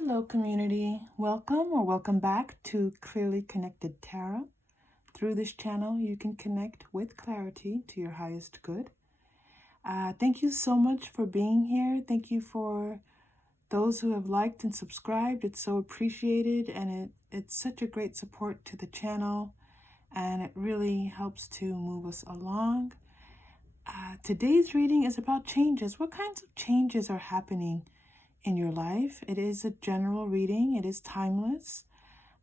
Hello, community. Welcome or welcome back to Clearly Connected Tarot. Through this channel, you can connect with clarity to your highest good. Thank you so much for being here. Thank you for those who have liked and subscribed. It's so appreciated, and it's such a great support to the channel, and it really helps to move us along. Today's reading is about changes. What kinds of changes are happening in your life? It is a general reading. It is timeless,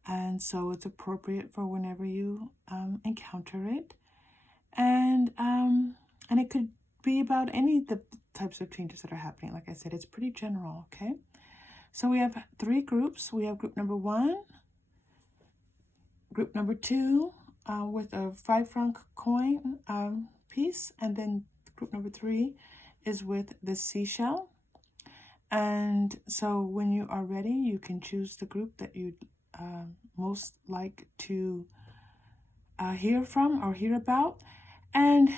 and so it's appropriate for whenever you encounter it. And it could be about any of the types of changes that are happening. Like I said, it's pretty general. Okay, so we have three groups. We have group number one, group number two, with a 5 franc coin piece, and then group number three is with the seashell. And so when you are ready, you can choose the group that you'd most like to hear from or hear about. And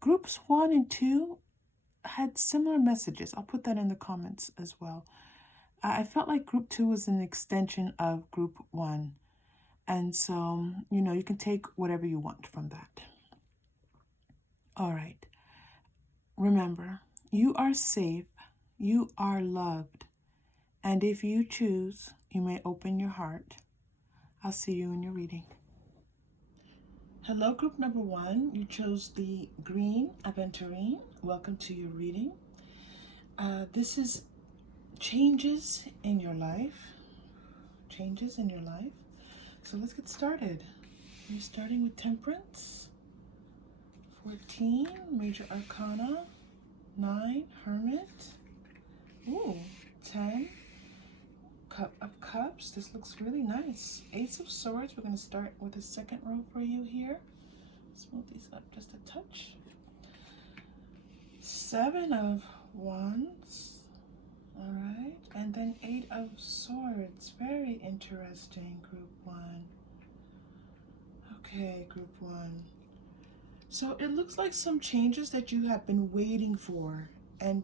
groups 1 and 2 had similar messages. I'll put that in the comments as well. I felt like group 2 was an extension of group 1. And so, you can take whatever you want from that. All right. Remember, you are safe. You are loved. And if you choose, you may open your heart. I'll see you in your reading. Hello, group number 1. You chose the green Aventurine. Welcome to your reading. This is changes in your life. Changes in your life. So let's get started. We're starting with Temperance. 14, Major Arcana. 9, Hermit. Ooh, 10, Cup of Cups. This looks really nice. Ace of Swords. We're going to start with the second row for you here. Smooth these up just a touch. 7 of Wands. All right. And then 8 of Swords. Very interesting, group 1. Okay, group 1. So it looks like some changes that you have been waiting for and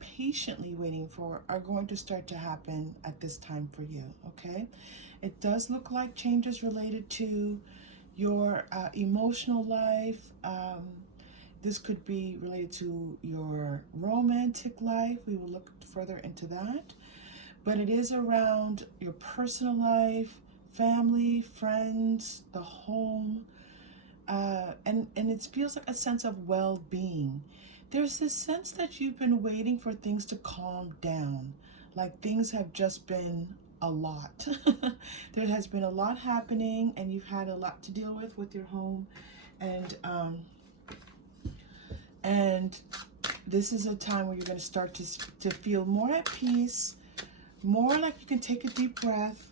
patiently waiting for are going to start to happen at this time for you, okay? It does look like changes related to your emotional life. This could be related to your romantic life. We will look further into that. But it is around your personal life, family, friends, the home, and it feels like a sense of well-being. There's this sense that you've been waiting for things to calm down, like things have just been a lot. There has been a lot happening, and you've had a lot to deal with your home, and this is a time where you're going to start to feel more at peace, more like you can take a deep breath.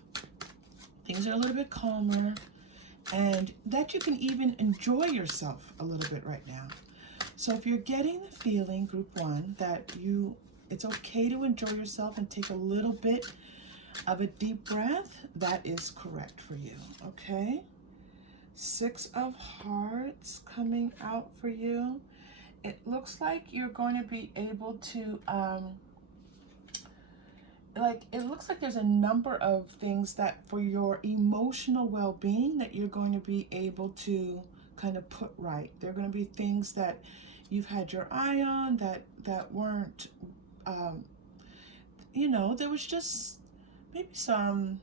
Things are a little bit calmer, and that you can even enjoy yourself a little bit right now. So if you're getting the feeling, group 1, that it's okay to enjoy yourself and take a little bit of a deep breath, that is correct for you, okay? 6 of Hearts coming out for you. It looks like you're going to be able to, it looks like there's a number of things that for your emotional well-being that you're going to be able to kind of put right. There are going to be things that you've had your eye on that weren't, there was just maybe some,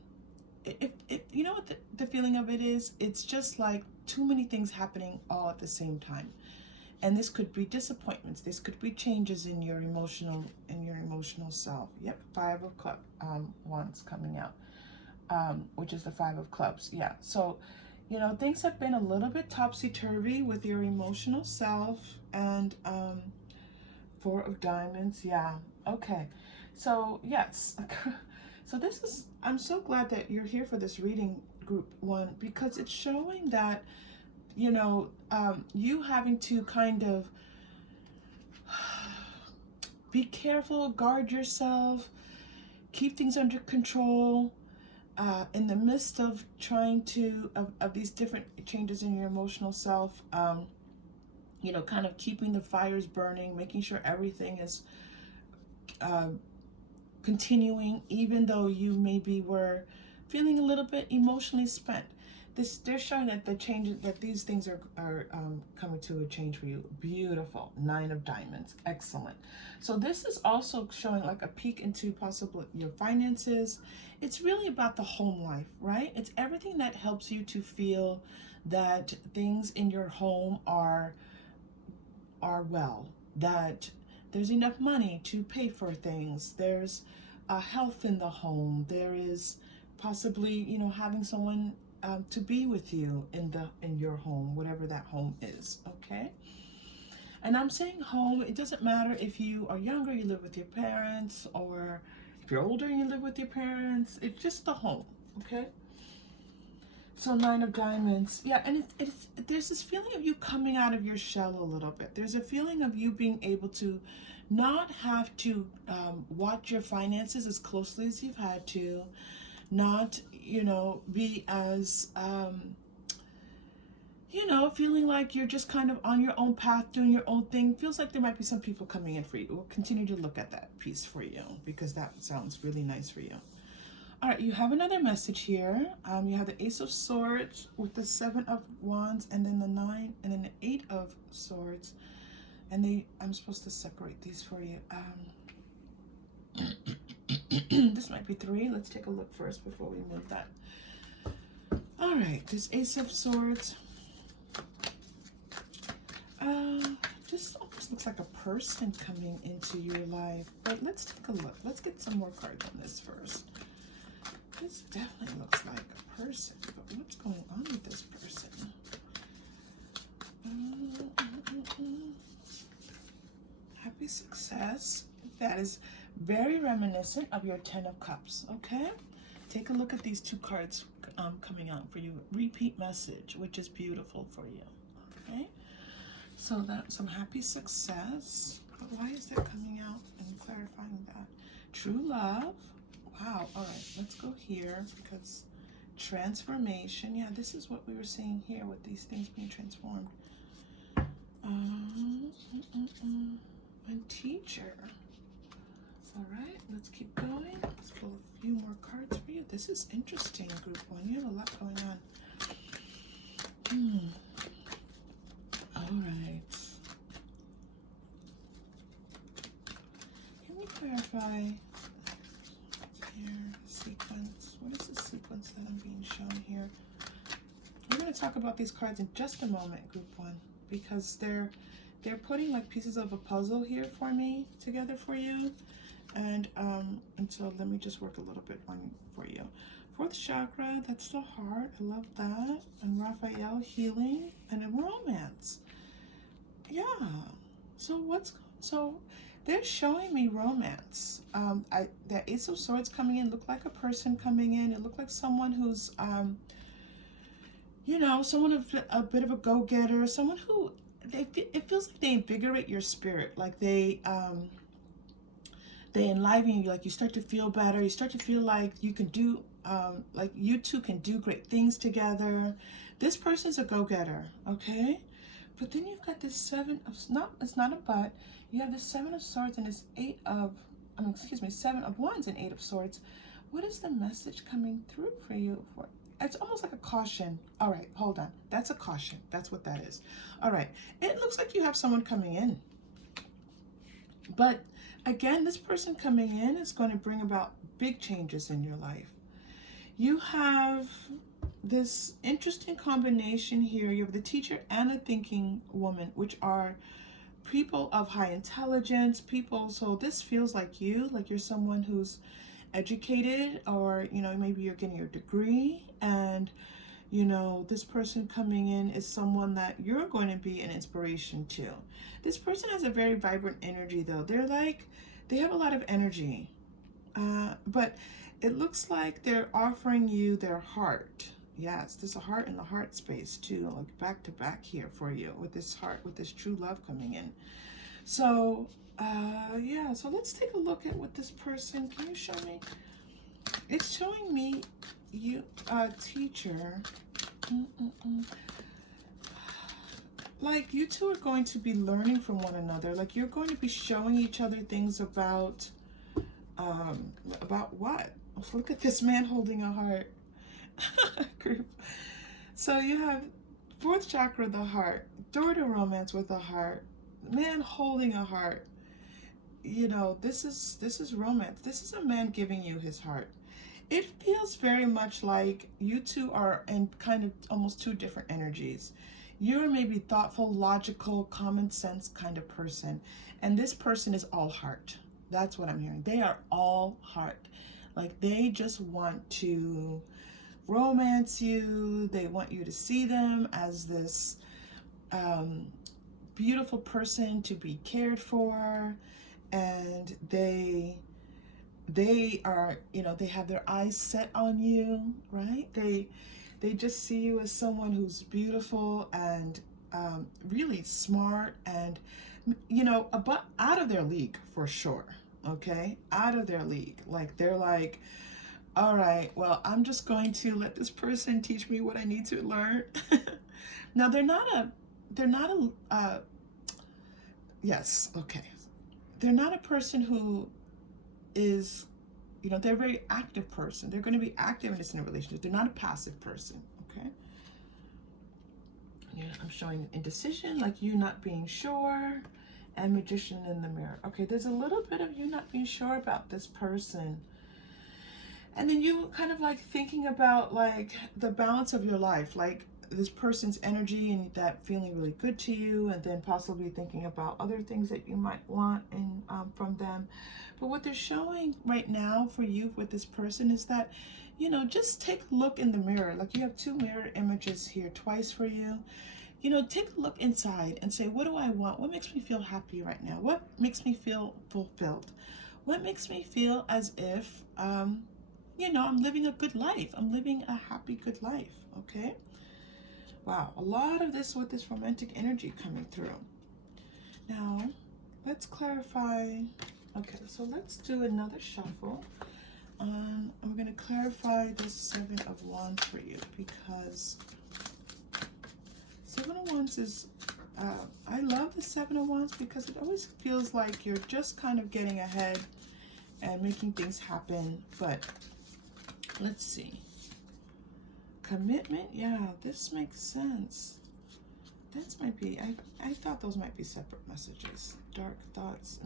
you know what the feeling of it is? It's just like too many things happening all at the same time. And this could be disappointments. This could be changes in your emotional self. Yep, 5 of Wands coming out, which is the 5 of Clubs. Yeah, so, things have been a little bit topsy-turvy with your emotional self, and 4 of Diamonds. Yeah, okay. So, yes. So I'm so glad that you're here for this reading, group 1, because it's showing that you having to kind of be careful, guard yourself, keep things under control in the midst of trying to, of these different changes in your emotional self, kind of keeping the fires burning, making sure everything is continuing, even though you maybe were feeling a little bit emotionally spent. They're showing that the changes, that these things are coming to a change for you. Beautiful. 9 of Diamonds. Excellent. So this is also showing like a peek into possible your finances. It's really about the home life, right? It's everything that helps you to feel that things in your home are well, that there's enough money to pay for things, there's a health in the home, there is possibly, you know, having someone to be with you in your home, whatever that home is. Okay. And I'm saying home, it doesn't matter if you are younger, you live with your parents, or if you're older, you live with your parents. It's just the home. Okay. So 9 of Diamonds, yeah, and there's this feeling of you coming out of your shell a little bit. There's a feeling of you being able to not have to watch your finances as closely as you've had to, not, you know, be as, you know, feeling like you're just kind of on your own path, doing your own thing. Feels like there might be some people coming in for you. We'll continue to look at that piece for you because that sounds really nice for you. All right, you have another message here. You have the Ace of Swords with the 7 of Wands, and then the 9, and then the 8 of Swords. And I'm supposed to separate these for you. This might be 3. Let's take a look first before we move that. All right, this Ace of Swords. This almost looks like a person coming into your life. But let's take a look. Let's get some more cards on this first. This definitely looks like a person, but what's going on with this person? Happy success. That is very reminiscent of your 10 of Cups, okay? Take a look at these 2 cards coming out for you. Repeat message, which is beautiful for you, okay? So that's some happy success. Why is that coming out and clarifying that? True love. Wow. All right, let's go here because transformation. Yeah, this is what we were seeing here with these things being transformed. And teacher. All right, let's keep going. Let's pull a few more cards for you. This is interesting, group 1. You have a lot going on. All right. Can we clarify here sequence? What is the sequence that I'm being shown here? We're going to talk about these cards in just a moment, group 1, because they're putting like pieces of a puzzle here for me together for you. And so let me just work a little bit on for you. 4th chakra, that's the heart. I love that. And Raphael, healing, and a romance. Yeah. So they're showing me romance. The Ace of Swords coming in looked like a person coming in. It looked like someone who's you know, someone a bit of a go-getter, someone who it feels like they invigorate your spirit, like they enliven you, like you start to feel better, you start to feel like you can do like you two can do great things together. This person's a go-getter, okay? But then you've got this 7 of, it's not a but, you have this 7 of Swords and this 7 of Wands and 8 of Swords. What is the message coming through for you? It's almost like a caution. All right, hold on. That's a caution. That's what that is. All right. It looks like you have someone coming in. But again, this person coming in is going to bring about big changes in your life. You have this interesting combination here. You have the teacher and a thinking woman, which are people of high intelligence, people. So this feels like you're someone who's educated, or, you know, maybe you're getting your degree, and, you know, this person coming in is someone that you're going to be an inspiration to. This person has a very vibrant energy, though. They have a lot of energy, but it looks like they're offering you their heart. Yes, there's a heart in the heart space too, like back to back here for you with this heart, with this true love coming in. So yeah, so let's take a look at what this person, can you show me? It's showing me you, teacher. Like you two are going to be learning from one another. Like you're going to be showing each other things about About what? Look at this man holding a heart. Group. So you have fourth chakra, the heart, door to romance with a heart, man holding a heart. You know, this is romance. This is a man giving you his heart. It feels very much like you two are in kind of almost two different energies. You're maybe thoughtful, logical, common sense kind of person, and this person is all heart. That's what I'm hearing. They are all heart. Like they just want to romance you. They want you to see them as this beautiful person to be cared for, and they are, you know, they have their eyes set on you, right? They just see you as someone who's beautiful and really smart and, you know, out of their league for sure. Okay, out of their league. Like they're like, all right, well, I'm just going to let this person teach me what I need to learn. Now yes, okay. They're not a person who is, you know, they're a very active person. They're going to be active in this in a relationship. They're not a passive person, okay? Yeah, I'm showing indecision, like you not being sure, and magician in the mirror. Okay, there's a little bit of you not being sure about this person. And then you kind of like thinking about like the balance of your life, like this person's energy and that feeling really good to you, and then possibly thinking about other things that you might want and from them. But what they're showing right now for you with this person is that, you know, just take a look in the mirror. Like you have two mirror images here twice for you. You know, take a look inside and say, what do I want? What makes me feel happy right now? What makes me feel fulfilled? What makes me feel as if, you know, I'm living a good life. I'm living a happy, good life, okay? Wow, a lot of this with this romantic energy coming through. Now, let's clarify. Okay, so let's do another shuffle. I'm going to clarify this Seven of Wands for you because Seven of Wands is, I love the Seven of Wands because it always feels like you're just kind of getting ahead and making things happen. But let's see. Commitment, yeah, this makes sense. This might be, I thought those might be separate messages. Dark thoughts.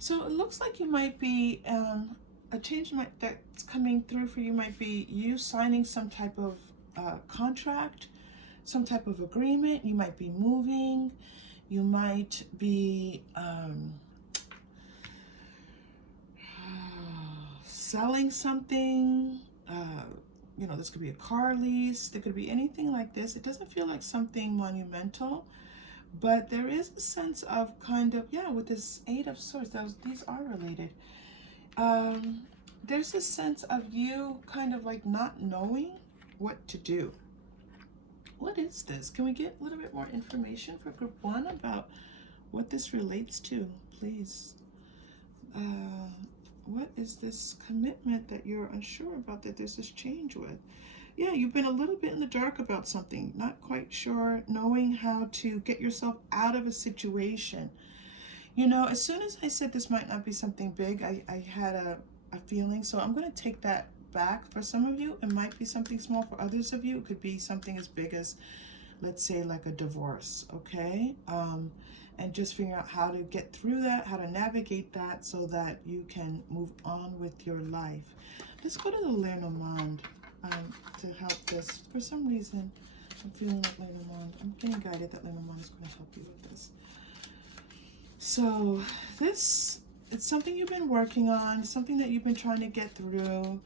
So it looks like you might be, a change that's coming through for you might be you signing some type of contract, some type of agreement. You might be moving. You might be selling something. You know, this could be a car lease. There could be anything like this. It doesn't feel like something monumental, but there is a sense of kind of, yeah, with this Eight of Swords, these are related. There's a sense of you kind of like not knowing what to do. What is this? Can we get a little bit more information for group one about what this relates to, please? What is this commitment that you're unsure about, that there's this change with? Yeah, you've been a little bit in the dark about something, not quite sure, knowing how to get yourself out of a situation. You know, as soon as I said this might not be something big, I had a feeling. So I'm going to take that back. For some of you, it might be something small. For others of you, it could be something as big as, let's say, like a divorce, okay? And just figuring out how to get through that, how to navigate that so that you can move on with your life. Let's go to the Lenormand to help this. For some reason, I'm feeling like Lenormand. I'm getting guided that Lenormand is going to help you with this. So this, it's something you've been working on, something that you've been trying to get through.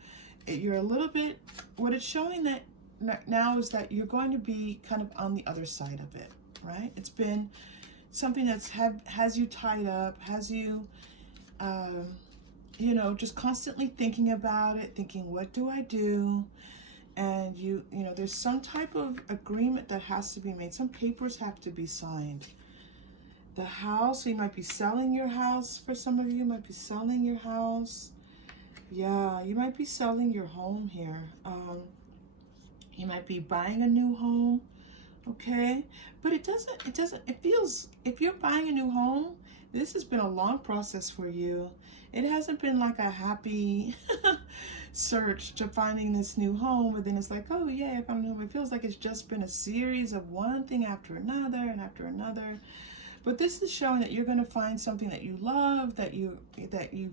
You're a little bit, what it's showing that now is that you're going to be kind of on the other side of it, right? It's been something that's has you tied up, has you, you know, just constantly thinking about it, thinking, what do I do? And you know, there's some type of agreement that has to be made. Some papers have to be signed. The house, so you might be selling your house. For some of you, might be selling your house. Yeah, you might be selling your home here. You might be buying a new home, okay? But it feels, if you're buying a new home, This has been a long process for you. It hasn't been like a happy search to finding this new home, but then it's like, oh yeah, I found a home. It feels like it's just been a series of one thing after another and after another. But this is showing that you're going to find something that you love, that you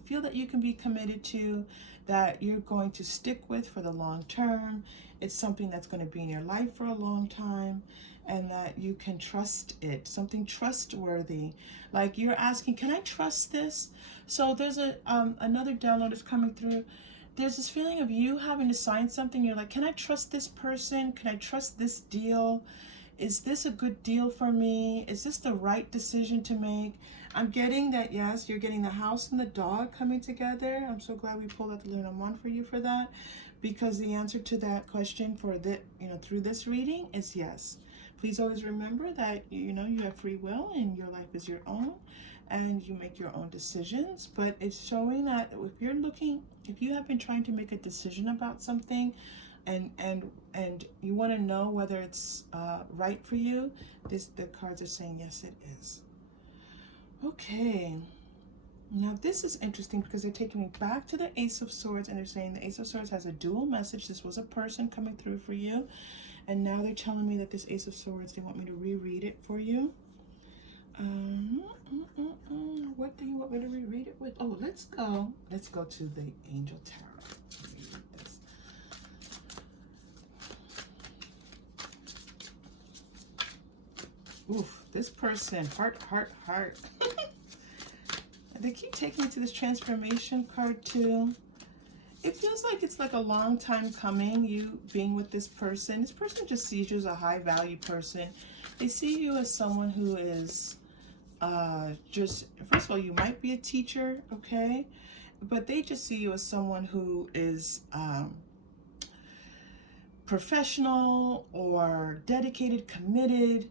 feel that you can be committed to, that you're going to stick with for the long term. It's something that's going to be in your life for a long time, and that you can trust it, something trustworthy. Like you're asking, can I trust this? So there's a another download is coming through. There's this feeling of you having to sign something. You're like, can I trust this person? Can I trust this deal? Is this a good deal for me? Is this the right decision to make? I'm getting that, yes, you're getting the house and the dog coming together. I'm so glad we pulled out the Lenormand for you for that, because the answer to that question for the, through this reading is yes. Please always remember that, you have free will and your life is your own and you make your own decisions. But it's showing that if you have been trying to make a decision about something, and you want to know whether it's right for you, the cards are saying yes, it is. Okay, now this is interesting because they're taking me back to the Ace of Swords, and they're saying the Ace of Swords has a dual message. This was a person coming through for you, and now they're telling me that this Ace of Swords, they want me to reread it for you. What do you want me to reread it with? Oh, let's go to the Angel Tarot. Oof, this person, heart. They keep taking me to this transformation card too. It feels like it's like a long time coming, you being with this person. This person just sees you as a high value person. They see you as someone who is just, first of all, you might be a teacher, okay? But they just see you as someone who is professional or dedicated, committed,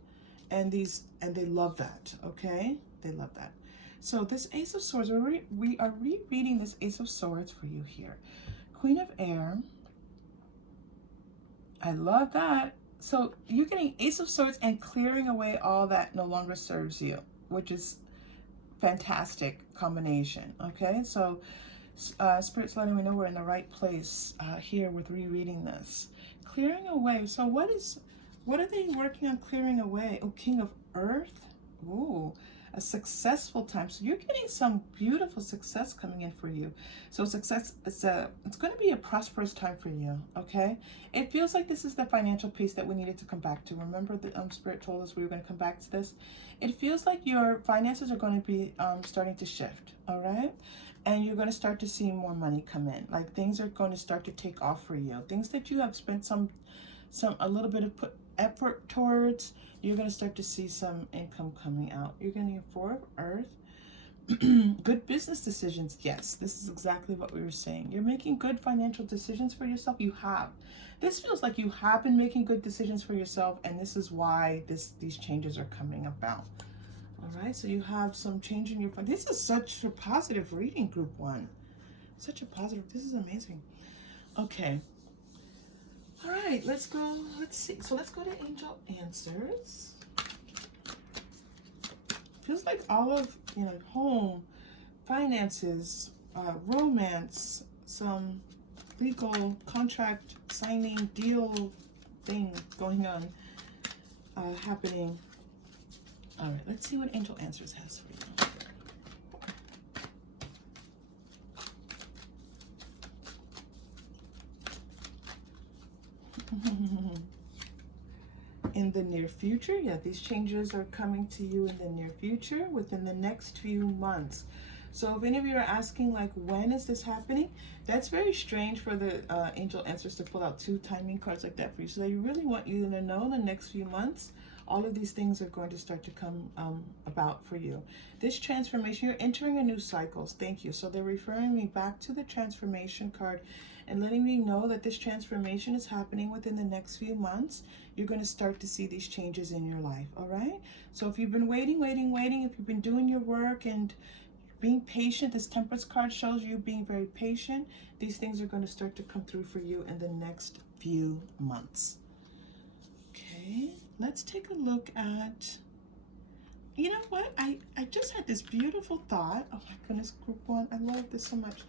and they love that, okay? They love that. So this Ace of Swords, we are rereading this Ace of Swords for you here. Queen of Air. I love that. So you're getting Ace of Swords and clearing away all that no longer serves you, which is fantastic combination, okay? So Spirit's letting me know we're in the right place here with rereading this. Clearing away. So what are they working on clearing away? Oh, King of Earth. Ooh, a successful time. So you're getting some beautiful success coming in for you. So success, it's going to be a prosperous time for you, okay? It feels like this is the financial piece that we needed to come back to. Remember the Spirit told us we were going to come back to this? It feels like your finances are going to be starting to shift, all right? And you're going to start to see more money come in. Like things are going to start to take off for you. Things that you have spent a little bit of effort towards, you're going to start to see some income coming out. You're going to get Four of Earth. Good business decisions. Yes, this is exactly what we were saying. You're making good financial decisions for yourself. You have. This feels like you have been making good decisions for yourself, and this is why these changes are coming about. All right, so you have some change in your... This is such a positive reading, Group 1. Such a positive... This is amazing. Okay. All right, let's go. Let's see. So let's go to Angel Answers. Feels like all of, home, finances, romance, some legal contract signing deal thing going on, happening. All right, let's see what Angel Answers has for you. In the near future, yeah, these changes are coming to you in the near future, within the next few months. So if any of you are asking, like, when is this happening? That's very strange for the Angel Answers to pull out two timing cards like that for you. So they really want you to know in the next few months, all of these things are going to start to come about for you. This transformation, you're entering a new cycle. Thank you. So they're referring me back to the transformation card and letting me know that this transformation is happening within the next few months. You're going to start to see these changes in your life, all right? So if you've been waiting, if you've been doing your work and being patient, this Temperance card shows you being very patient. These things are going to start to come through for you in the next few months. Okay, let's take a look at you know what? I just had this beautiful thought. Oh my goodness, group one. I love this so much.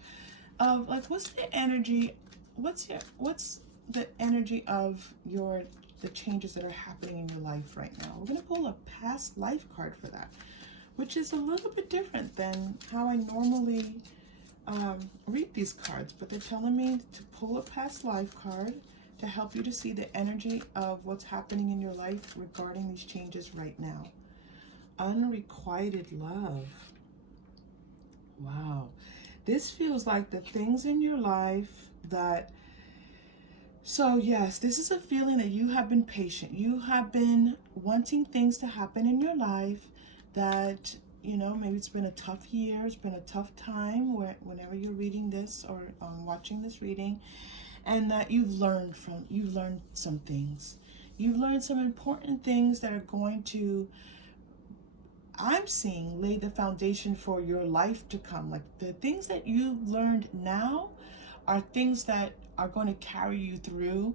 Of like, what's the energy? What's the energy of the changes that are happening in your life right now? We're gonna pull a past life card for that, which is a little bit different than how I normally read these cards. But they're telling me to pull a past life card to help you to see the energy of what's happening in your life regarding these changes right now. Unrequited love. Wow. This feels like the things in your life that, so yes, this is a feeling that you have been patient. You have been wanting things to happen in your life that, you know, maybe it's been a tough year, it's been a tough time whenever you're reading this or watching this reading, and that you've learned some things. You've learned some important things that are going to, I'm seeing, lay the foundation for your life to come. Like the things that you learned now are things that are going to carry you through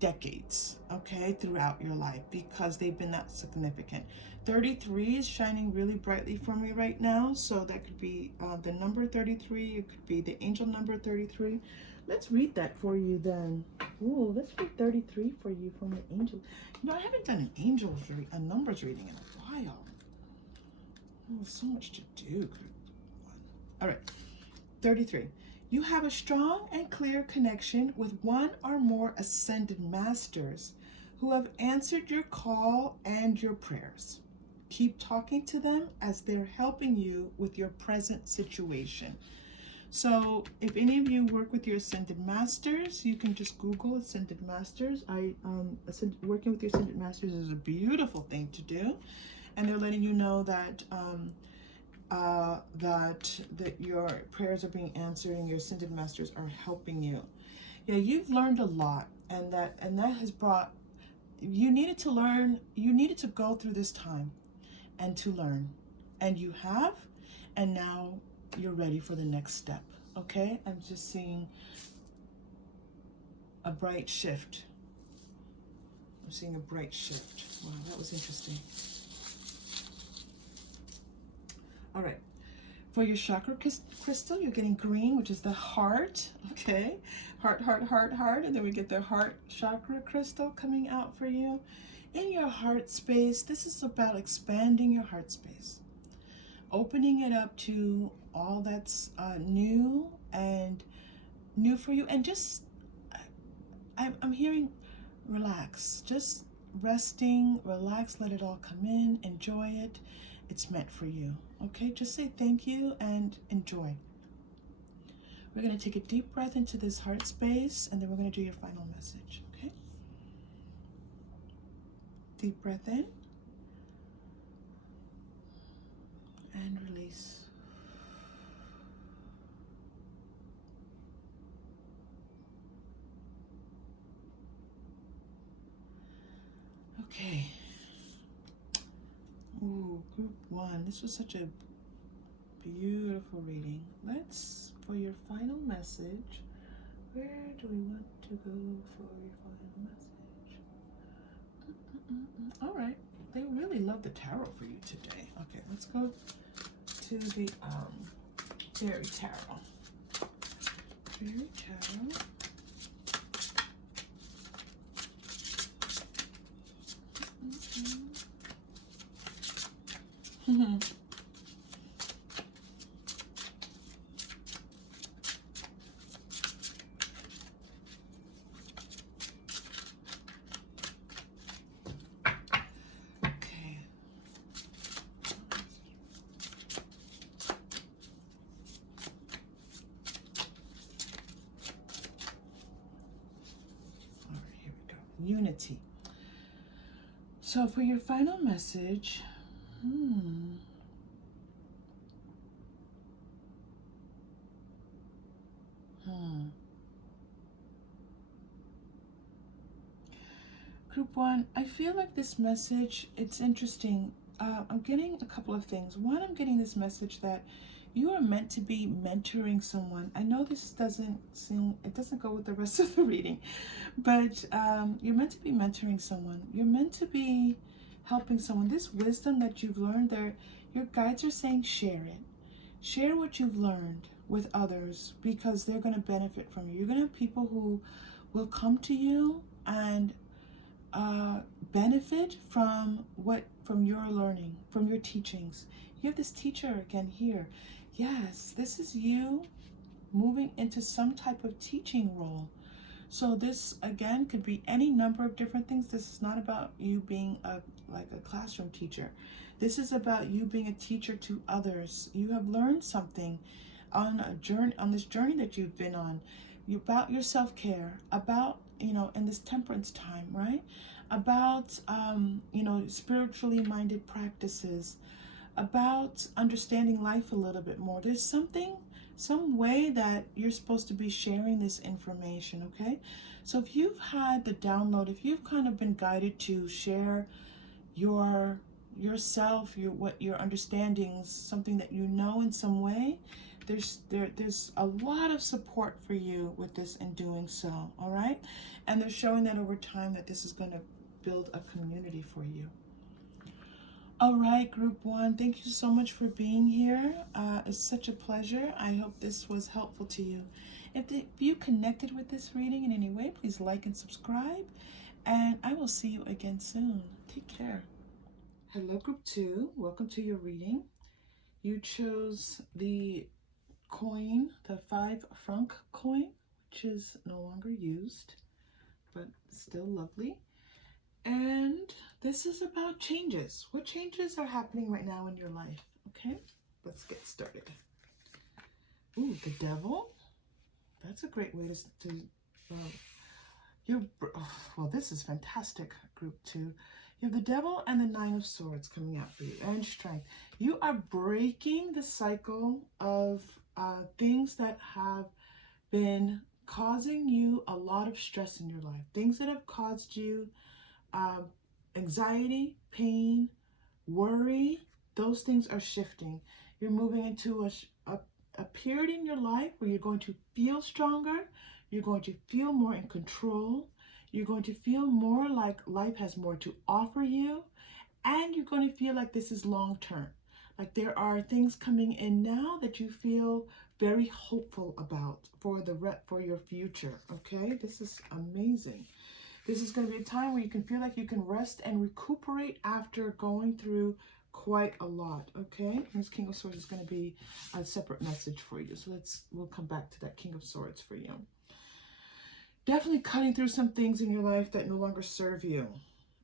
decades, okay, throughout your life, because they've been that significant. 33 is shining really brightly for me right now, so that could be the number 33. It could be the angel number 33. Let's read that for you then. Ooh, let's read 33 for you from the angel. You know, I haven't done a numbers reading in a while. Oh, so much to do. All right, 33. You have a strong and clear connection with one or more ascended masters who have answered your call and your prayers. Keep talking to them as they're helping you with your present situation. So if any of you work with your ascended masters, you can just Google ascended masters. Working with your ascended masters is a beautiful thing to do. And they're letting you know that that your prayers are being answered and your ascended masters are helping you. Yeah, you've learned a lot, and that has brought, you needed to learn, you needed to go through this time and to learn, and you have, and now you're ready for the next step. Okay, I'm just seeing a bright shift. I'm seeing a bright shift. Wow, that was interesting. All right, for your chakra crystal, you're getting green, which is the heart. Okay, heart, and then we get the heart chakra crystal coming out for you. In your heart space, this is about expanding your heart space, opening it up to all that's new for you, and just I'm hearing relax, just resting, relax, let it all come in, enjoy it. It's meant for you. Okay, just say thank you and enjoy. We're going to take a deep breath into this heart space, and then we're going to do your final message. Okay, deep breath in and release. Okay. Ooh, group one. This was such a beautiful reading. Let's, for your final message, where do we want to go for your final message? All right. They really love the tarot for you today. Okay, let's go to the Fairy Tarot. Fairy Tarot. Unity. So for your final message, Group one, I feel like this message, it's interesting. I'm getting a couple of things. One, I'm getting this message that you are meant to be mentoring someone. I know this doesn't go with the rest of the reading, but you're meant to be mentoring someone. You're meant to be helping someone. This wisdom that you've learned there, your guides are saying share it. Share what you've learned with others because they're going to benefit from you. You're going to have people who will come to you and benefit from your learning, from your teachings. You have this teacher again here. Yes, this is you moving into some type of teaching role. So this again could be any number of different things. This is not about you being like a classroom teacher. This is about you being a teacher to others. You have learned something on a journey, on this journey that you've been on, about your self-care, about, you know, in this temperance time, right? About, you know, spiritually minded practices, about understanding life a little bit more. There's something, some way that you're supposed to be sharing this information, okay? So if you've had the download, if you've kind of been guided to share yourself, your understandings, something that you know in some way, there's a lot of support for you with this in doing so, all right? And they're showing that over time that this is going to build a community for you. All right, group one, thank you so much for being here. It's such a pleasure. I hope this was helpful to you. If you connected with this reading in any way, please like and subscribe, and I will see you again soon. Take care. Hello, group two. Welcome to your reading. You chose the coin, the 5 franc coin, which is no longer used, but still lovely. And this is about changes. What changes are happening right now in your life? Okay, let's get started. Ooh, the devil. That's a great way well, this is fantastic, group two. You have the devil and the 9 of swords coming out for you, and strength. You are breaking the cycle of things that have been causing you a lot of stress in your life. Things that have caused you anxiety, pain, worry. Those things are shifting. You're moving into a period in your life where you're going to feel stronger. You're going to feel more in control. You're going to feel more like life has more to offer you. And you're going to feel like this is long term. Like there are things coming in now that you feel very hopeful about for your future. Okay, this is amazing. This is going to be a time where you can feel like you can rest and recuperate after going through quite a lot. Okay, and this King of Swords is going to be a separate message for you. So we'll come back to that King of Swords for you. Definitely cutting through some things in your life that no longer serve you.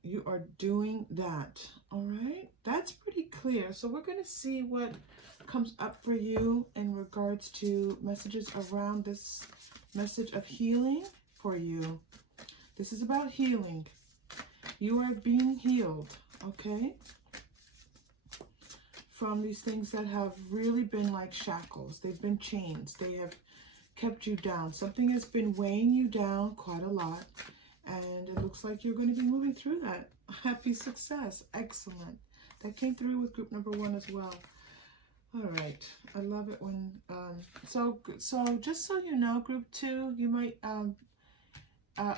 You are doing that. All right, that's pretty clear. So we're going to see what comes up for you in regards to messages around this message of healing for you. This is about healing. You are being healed, okay? From these things that have really been like shackles. They've been chains. They have kept you down. Something has been weighing you down quite a lot. And it looks like you're going to be moving through that. Happy success. Excellent. That came through with group number 1 as well. All right. I love it when... So just so you know, group 2, you might...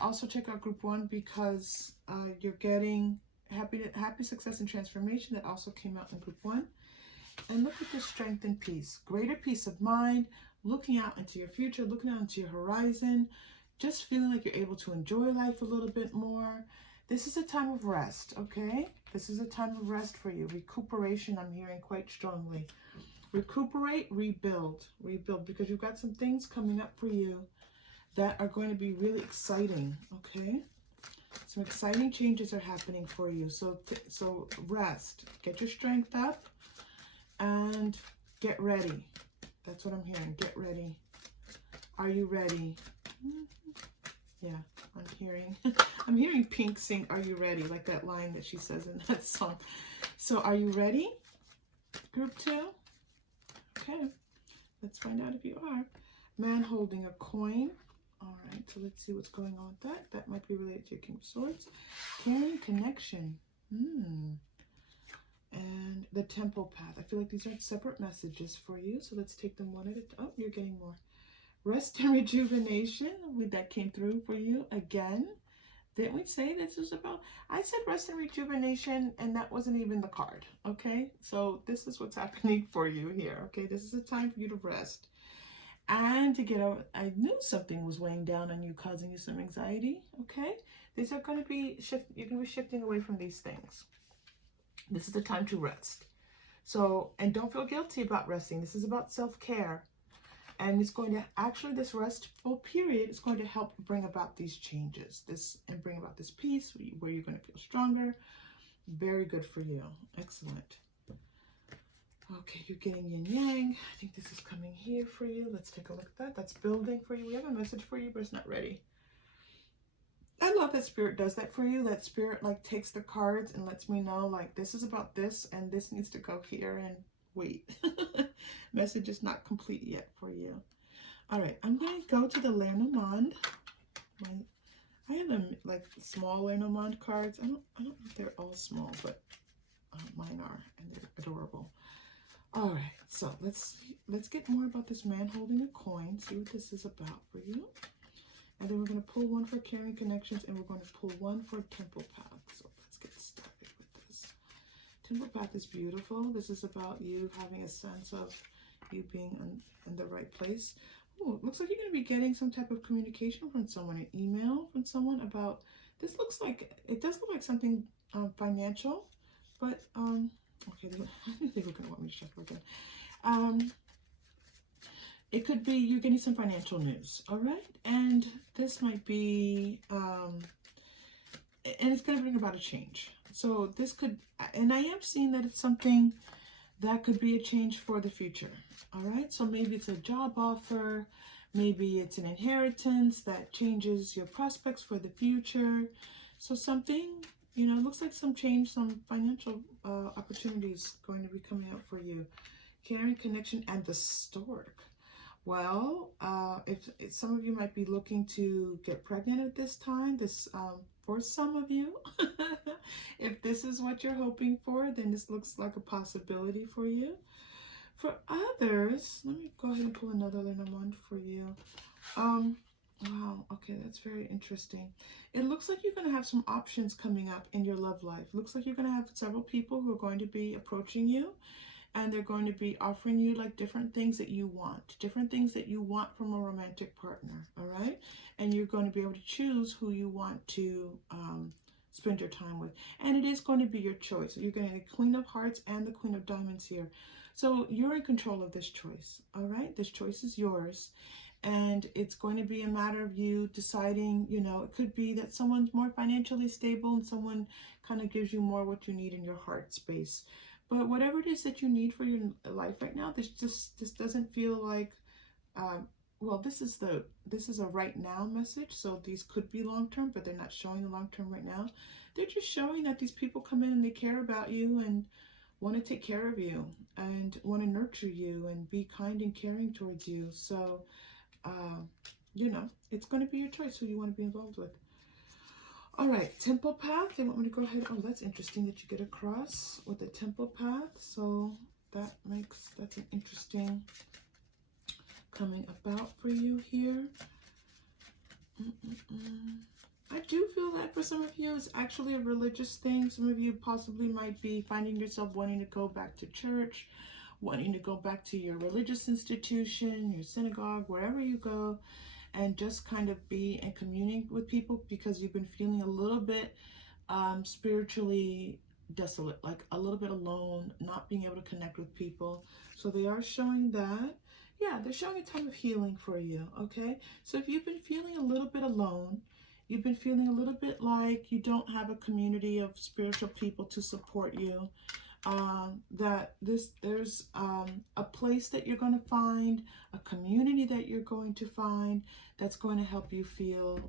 also check out group 1 because you're getting happy success and transformation that also came out in group 1. And look at the strength and peace. Greater peace of mind, looking out into your future, looking out into your horizon, just feeling like you're able to enjoy life a little bit more. This is a time of rest, okay? This is a time of rest for you. Recuperation, I'm hearing quite strongly. Recuperate, rebuild, because you've got some things coming up for you that are going to be really exciting, okay? Some exciting changes are happening for you. So rest, get your strength up, and get ready. That's what I'm hearing. Get ready. Are you ready? Yeah, I'm hearing Pink sing, "Are you ready?" Like that line that she says in that song. So are you ready, group 2? Okay, let's find out if you are. Man holding a coin. All right, so let's see what's going on with that. That might be related to your King of Swords. Caring connection. And the Temple Path. I feel like these are separate messages for you. So let's take them one at a time. Oh, you're getting more. Rest and rejuvenation. That came through for you again. Didn't we say this is about? I said rest and rejuvenation, and that wasn't even the card. Okay, so this is what's happening for you here. Okay, this is a time for you to rest and to get over. I knew something was weighing down on you, causing you some anxiety. Okay, these are going to be you're going to be shifting away from these things. This is the time to rest. So, and don't feel guilty about resting. This is about self-care. And it's going to actually, this restful period is going to help bring about these changes, and bring about this peace where you're going to feel stronger. Very good for you. Excellent. Okay, you're getting yin yang. I think this is coming here for you. Let's take a look at that. That's building for you. We have a message for you, but it's not ready. I love that Spirit does that for you. That Spirit like takes the cards and lets me know like this is about this and this needs to go here and wait. Message is not complete yet for you. All right, I'm going to go to the Lenormand. I have them like small Lenormand cards. I don't know if they're all small, but mine are, and they're adorable. All right, so let's get more about this man holding a coin. See what this is about for you. And then we're going to pull one for Caring Connections, and we're going to pull one for Temple Path. So let's get started with this. Temple Path is beautiful. This is about you having a sense of you being in the right place. Oh, it looks like you're going to be getting some type of communication from someone, an email from someone about, this looks like, it does look like something financial, but, okay, I didn't think we're going to want me to shuffle again. It could be you're getting some financial news, all right? And this might be, and it's going to bring about a change. So this could, and I am seeing that it's something that could be a change for the future, all right? So maybe it's a job offer, maybe it's an inheritance that changes your prospects for the future. So something, you know, looks like some change, some financial opportunities going to be coming out for you. Caring Connection and the Stork. Well, if some of you might be looking to get pregnant at this time, for some of you, if this is what you're hoping for, then this looks like a possibility for you. For others, let me go ahead and pull another Lenormand for you. Wow, okay, that's very interesting. It looks like you're going to have some options coming up in your love life. Looks like you're going to have several people who are going to be approaching you. And they're going to be offering you like different things that you want from a romantic partner, all right? And you're going to be able to choose who you want to spend your time with. And it is going to be your choice. So you're getting the Queen of Hearts and the Queen of Diamonds here. So you're in control of this choice, all right? This choice is yours. And it's going to be a matter of you deciding, you know, it could be that someone's more financially stable and someone kind of gives you more what you need in your heart space. But whatever it is that you need for your life right now, this doesn't feel like, well, this is a right now message. So these could be long term, but they're not showing the long term right now. They're just showing that these people come in and they care about you and want to take care of you and want to nurture you and be kind and caring towards you. So, you know, it's going to be your choice who you want to be involved with. All right, Temple Path. They want me to go ahead. Oh, that's interesting that you get across with the Temple Path. So that's an interesting coming about for you here. I do feel that for some of you, it's actually a religious thing. Some of you possibly might be finding yourself wanting to go back to church, wanting to go back to your religious institution, your synagogue, wherever you go, and just kind of be in communing with people because you've been feeling a little bit spiritually desolate, like a little bit alone, not being able to connect with people. So they are showing that. Yeah, they're showing a time of healing for you, okay? So if you've been feeling a little bit alone, you've been feeling a little bit like you don't have a community of spiritual people to support you, there's a place that you're going to find, a community that you're going to find that's going to help you feel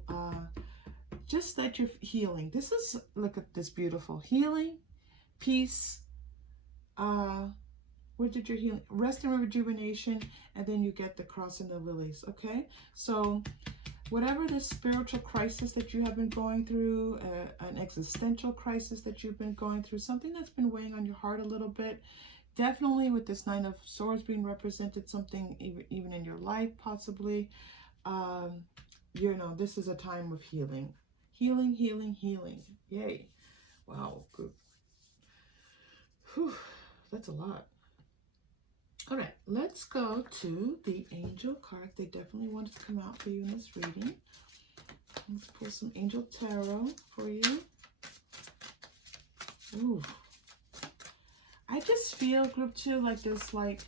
just that you're healing. This is, look at this beautiful healing, peace, where did your healing, rest and rejuvenation, and then you get the cross and the lilies, okay? So whatever the spiritual crisis that you have been going through, an existential crisis that you've been going through, something that's been weighing on your heart a little bit, definitely with this Nine of Swords being represented, something even in your life possibly, you know, this is a time of healing. Healing, healing, healing. Yay. Wow, group. Whew, that's a lot. All right, let's go to the angel card. They definitely wanted to come out for you in this reading. Let's pull some angel tarot for you. Ooh. I just feel, group 2, like this, like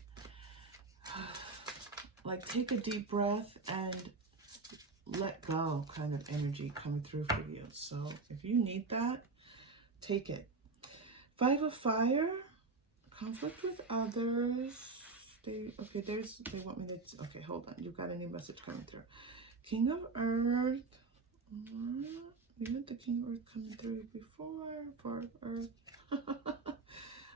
take a deep breath and let go kind of energy coming through for you. So if you need that, take it. 5 of Fire, conflict with others. They want me to, okay, hold on. You've got a new message coming through. King of Earth. You had the King of Earth coming through before. 4 of Earth.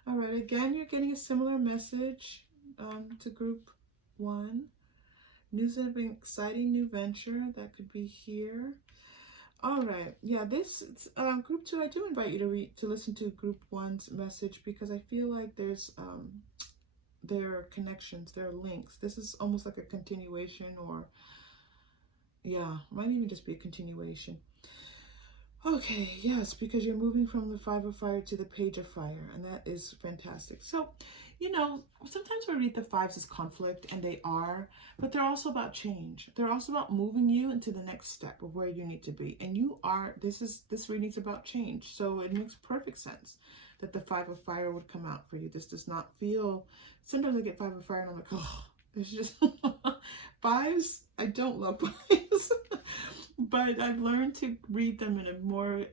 All right, again, you're getting a similar message to group 1. News of an exciting new venture that could be here. All right, yeah, this group 2. I do invite you to listen to group 1's message, because I feel like there's there are connections, there are links. This is almost like a continuation, or yeah, might even just be a continuation. Okay, yes, because you're moving from the 5 of Fire to the Page of Fire, and that is fantastic. So, you know, sometimes we read the 5s as conflict, and they are, but they're also about change. They're also about moving you into the next step of where you need to be. And you are, this reading's about change. So it makes perfect sense that the 5 of Fire would come out for you. This does not feel, sometimes I get 5 of Fire and I'm like, oh, it's just, 5s, I don't love 5s. But I've learned to read them in a more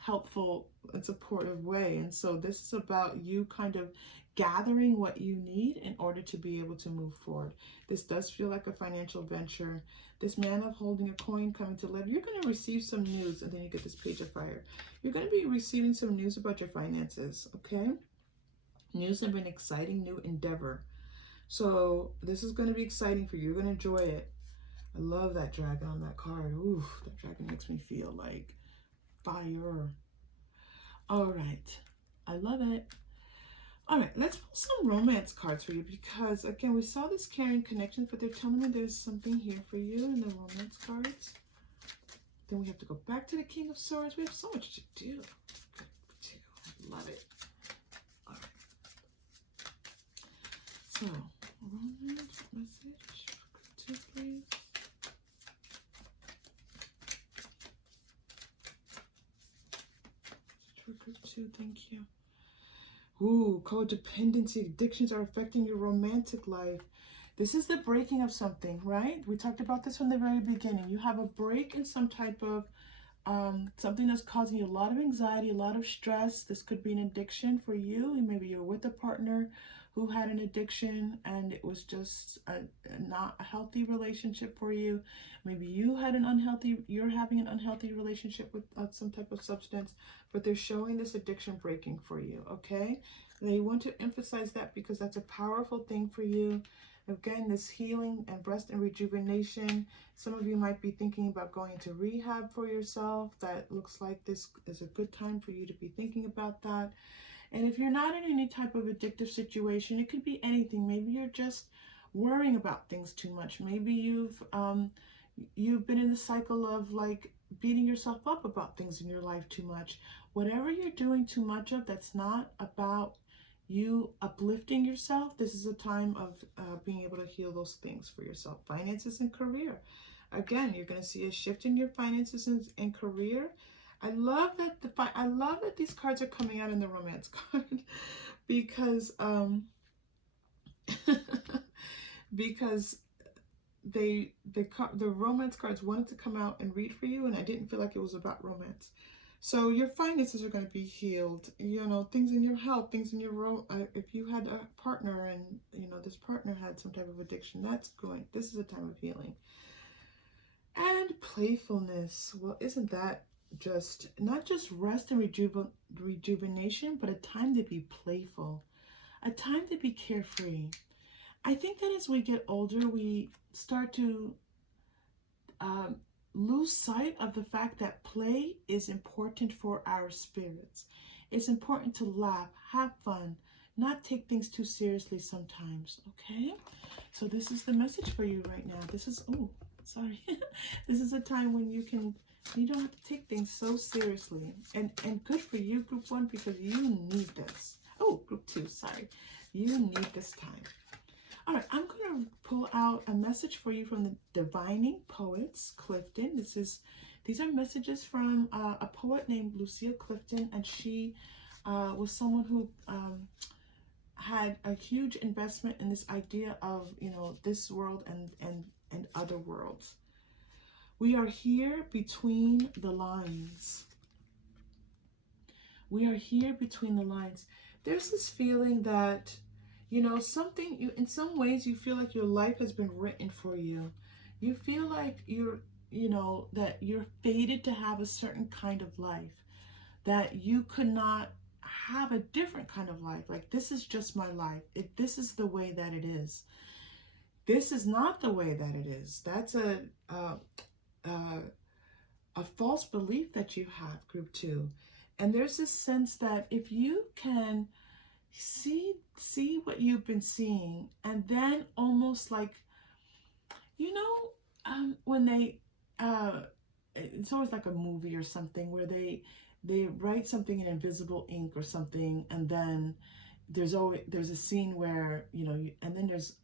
helpful and supportive way. And so this is about you kind of gathering what you need in order to be able to move forward. This does feel like a financial venture. This Man of holding a coin coming to live. You're going to receive some news, and then you get this Page of Fire. You're going to be receiving some news about your finances, okay? News of an exciting new endeavor. So this is going to be exciting for you. You're going to enjoy it. I love that dragon on that card. Ooh, that dragon makes me feel like fire. All right. I love it. All right, let's pull some romance cards for you, because, again, we saw this caring connections, but they're telling me there's something here for you in the romance cards. Then we have to go back to the King of Swords. We have so much to do. I love it. All right. So, romance message for 2, please. For group 2, thank you. Ooh, codependency, addictions are affecting your romantic life. This is the breaking of something, right? We talked about this from the very beginning. You have a break in some type of something that's causing you a lot of anxiety, a lot of stress. This could be an addiction for you. Maybe you're with a partner who had an addiction and it was just not a healthy relationship for you. Maybe you're having an unhealthy relationship with some type of substance, but they're showing this addiction breaking for you, okay? They want to emphasize that because that's a powerful thing for you. Again, this healing and rest and rejuvenation. Some of you might be thinking about going to rehab for yourself. That looks like this is a good time for you to be thinking about that. And if you're not in any type of addictive situation, it could be anything. Maybe you're just worrying about things too much. Maybe you've been in the cycle of like beating yourself up about things in your life too much. Whatever you're doing too much of that's not about you uplifting yourself, this is a time of being able to heal those things for yourself. Finances and career. Again, you're going to see a shift in your finances and career. I love that these cards are coming out in the romance card because because the romance cards wanted to come out and read for you, and I didn't feel like it was about romance. So your finances are going to be healed. You know, things in your health, things in your if you had a partner and you know this partner had some type of addiction, this is a time of healing. And playfulness. Well, isn't that just not just rest and rejuvenation, but a time to be playful, a time to be carefree. I think that as we get older, we start to lose sight of the fact that play is important for our spirits. It's important to laugh, have fun, not take things too seriously sometimes, okay? So this is the message for you right now. This is, oh, sorry. This is a time when you can You don't have to take things so seriously. And good for you, Group 1, because you need this. Oh, Group 2, sorry. You need this time. All right, I'm going to pull out a message for you from the Divining Poets, Clifton. These are messages from a poet named Lucia Clifton, and she was someone who had a huge investment in this idea of, you know, this world and other worlds. We are here between the lines. We are here between the lines. There's this feeling that, you know, something, you, in some ways, you feel like your life has been written for you. You feel like you know, that you're fated to have a certain kind of life, that you could not have a different kind of life. Like, this is just my life. This is the way that it is. This is not the way that it is. That's a false belief that you have, Group 2. And there's this sense that if you can see what you've been seeing, and then almost like, you know, when they it's always like a movie or something where they write something in invisible ink or something, and then there's a scene where, you know, and then there's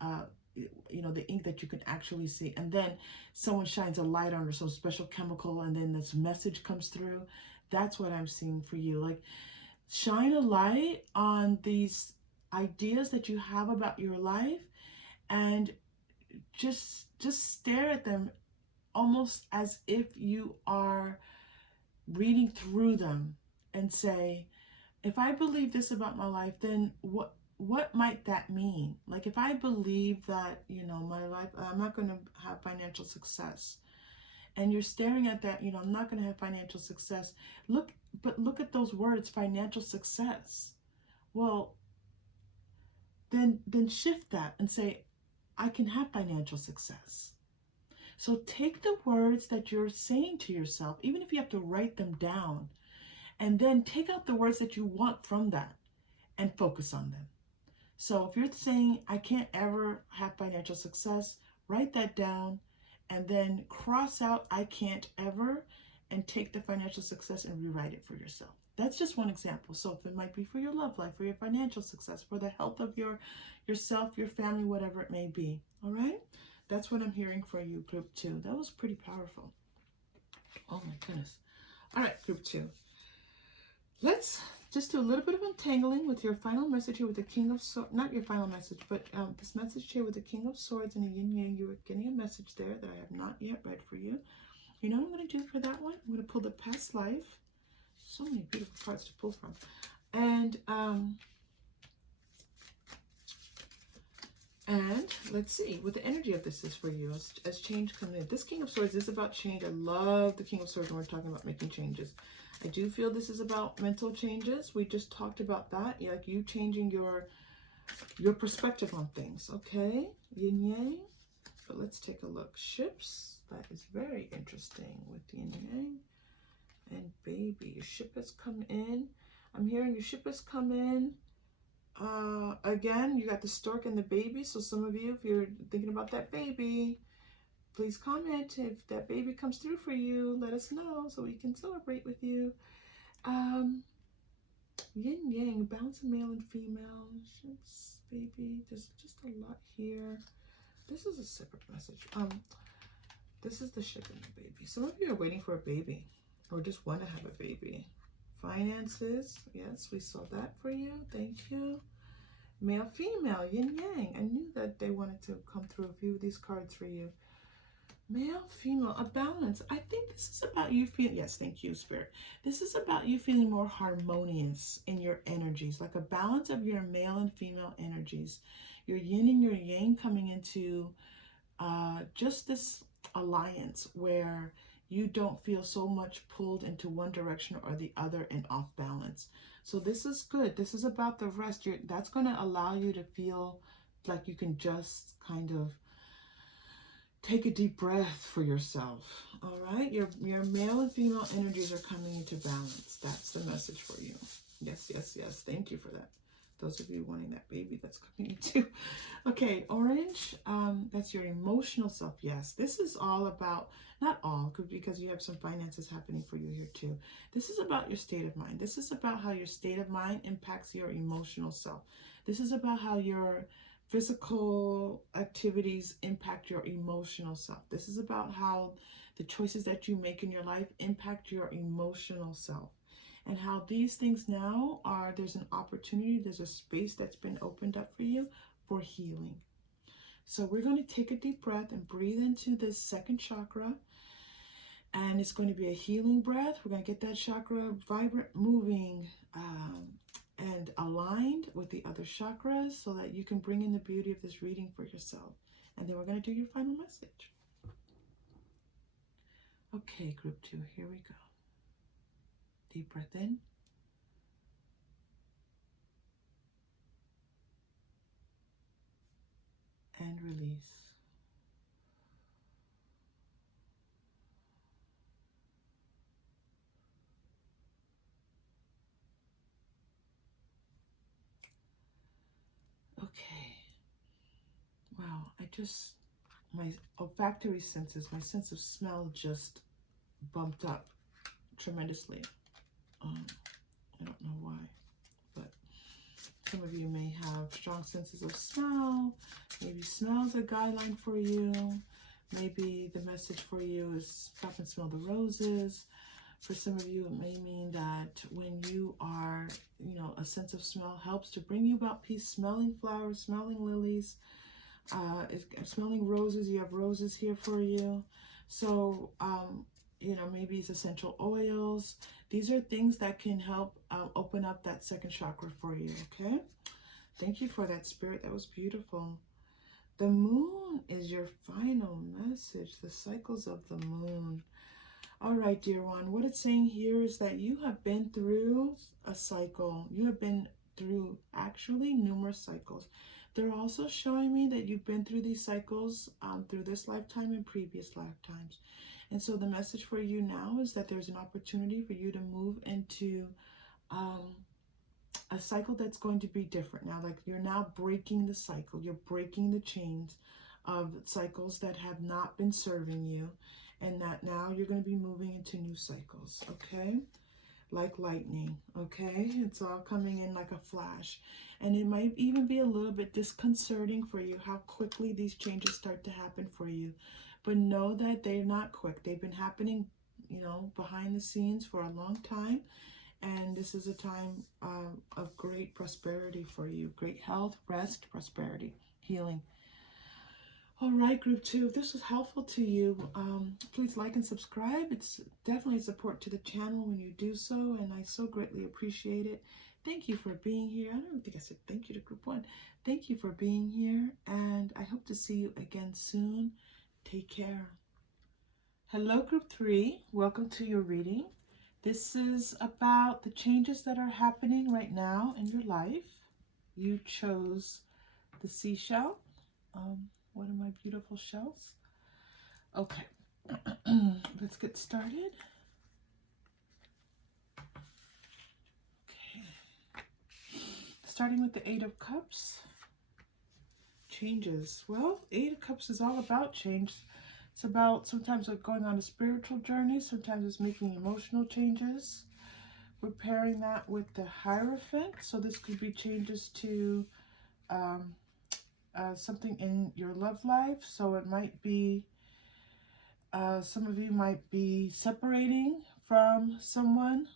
you know, the ink that you can actually see, and then someone shines a light on or some special chemical, and then this message comes through. That's what I'm seeing for you. Like, shine a light on these ideas that you have about your life, and just stare at them almost as if you are reading through them, and say, if I believe this about my life, then what might that mean? Like, if I believe that, you know, my life, I'm not going to have financial success, and you're staring at that, you know, I'm not going to have financial success. Look at those words, financial success. Well, then shift that and say, I can have financial success. So take the words that you're saying to yourself, even if you have to write them down, and then take out the words that you want from that and focus on them. So if you're saying, I can't ever have financial success, write that down, and then cross out I can't ever, and take the financial success and rewrite it for yourself. That's just one example. So if it might be for your love life, for your financial success, for the health of yourself, your family, whatever it may be. All right? That's what I'm hearing for you, Group 2. That was pretty powerful. Oh my goodness. All right, Group 2. Let's just do a little bit of untangling with your final message here with the King of Swords. Not your final message, but this message here with the King of Swords and a yin yang. You were getting a message there that I have not yet read for you. You know what I'm going to do for that one? I'm going to pull the past life. So many beautiful cards to pull from. And let's see what the energy of this is for you as change comes in. This King of Swords is about change. I love the King of Swords when we're talking about making changes. I do feel this is about mental changes. We just talked about that. Yeah, like you changing your perspective on things. Okay, yin yang. But let's take a look. Ships. That is very interesting with yin yang. And baby, your ship has come in. I'm hearing your ship has come in. Again, you got the stork and the baby. So some of you, if you're thinking about that baby, please comment. If that baby comes through for you, let us know so we can celebrate with you. Yin yang, balance of male and female. Ships, baby. There's just a lot here. This is a separate message. This is the ship and the baby. Some of you are waiting for a baby or just want to have a baby. Finances. Yes, we saw that for you. Thank you. Male, female, yin yang. I knew that they wanted to come through a few of these cards for you. Male, female, a balance. I think this is about you feeling, yes, thank you, Spirit. This is about you feeling more harmonious in your energies, like a balance of your male and female energies. Your yin and your yang coming into just this alliance where you don't feel so much pulled into one direction or the other and off balance. So this is good. This is about the rest. That's going to allow you to feel like you can just kind of take a deep breath for yourself. All right, your male and female energies are coming into balance. That's the message for you. Yes, yes, yes. Thank you for that. those of you wanting that baby that's coming too. Okay, orange, that's your emotional self. Yes, this is all about, not all, because you have some finances happening for you here too. This is about your state of mind. This is about how your state of mind impacts your emotional self. This is about how your physical activities impact your emotional self. This is about how the choices that you make in your life impact your emotional self. And how these things now are, there's an opportunity, there's a space that's been opened up for you for healing. So we're going to take a deep breath and breathe into this second chakra. And it's going to be a healing breath. We're going to get that chakra vibrant, moving, and aligned with the other chakras so that you can bring in the beauty of this reading for yourself. And then we're going to do your final message. Okay, group 2, here we go. Deep breath in. And release. Okay. Wow, my olfactory senses, my sense of smell just bumped up tremendously. I don't know why, but some of you may have strong senses of smell. Maybe smell's a guideline for you. Maybe the message for you is stop and smell the roses. For some of you, it may mean that when you are, a sense of smell helps to bring you about peace. Smelling flowers, smelling lilies, smelling roses. You have roses here for you. So, maybe it's essential oils. These are things that can help open up that second chakra for you, okay? Thank you for that, Spirit. That was beautiful. The moon is your final message, the cycles of the moon. All right, dear one, what it's saying here is that you have been through a cycle. You have been through actually numerous cycles. They're also showing me that you've been through these cycles through this lifetime and previous lifetimes. And so the message for you now is that there's an opportunity for you to move into a cycle that's going to be different now. Like you're now breaking the cycle. You're breaking the chains of cycles that have not been serving you. And that now you're going to be moving into new cycles, okay? Like lightning, okay? It's all coming in like a flash. And it might even be a little bit disconcerting for you how quickly these changes start to happen for you. But know that they're not quick. They've been happening, behind the scenes for a long time. And this is a time of great prosperity for you. Great health, rest, prosperity, healing. All right, group 2, if this was helpful to you, please like and subscribe. It's definitely support to the channel when you do so, and I so greatly appreciate it. Thank you for being here. I don't think I said thank you to group 1. Thank you for being here, and I hope to see you again soon. Take care. Hello, group 3. Welcome to your reading. This is about the changes that are happening right now in your life. You chose the Seashell. One of my beautiful shells. Okay, let's get started. Okay, starting with the 8 of Cups. Changes. Well, 8 of Cups is all about change. It's about sometimes going on a spiritual journey, sometimes it's making emotional changes. We're pairing that with the Hierophant, so this could be changes to something in your love life. So it might be some of you might be separating from someone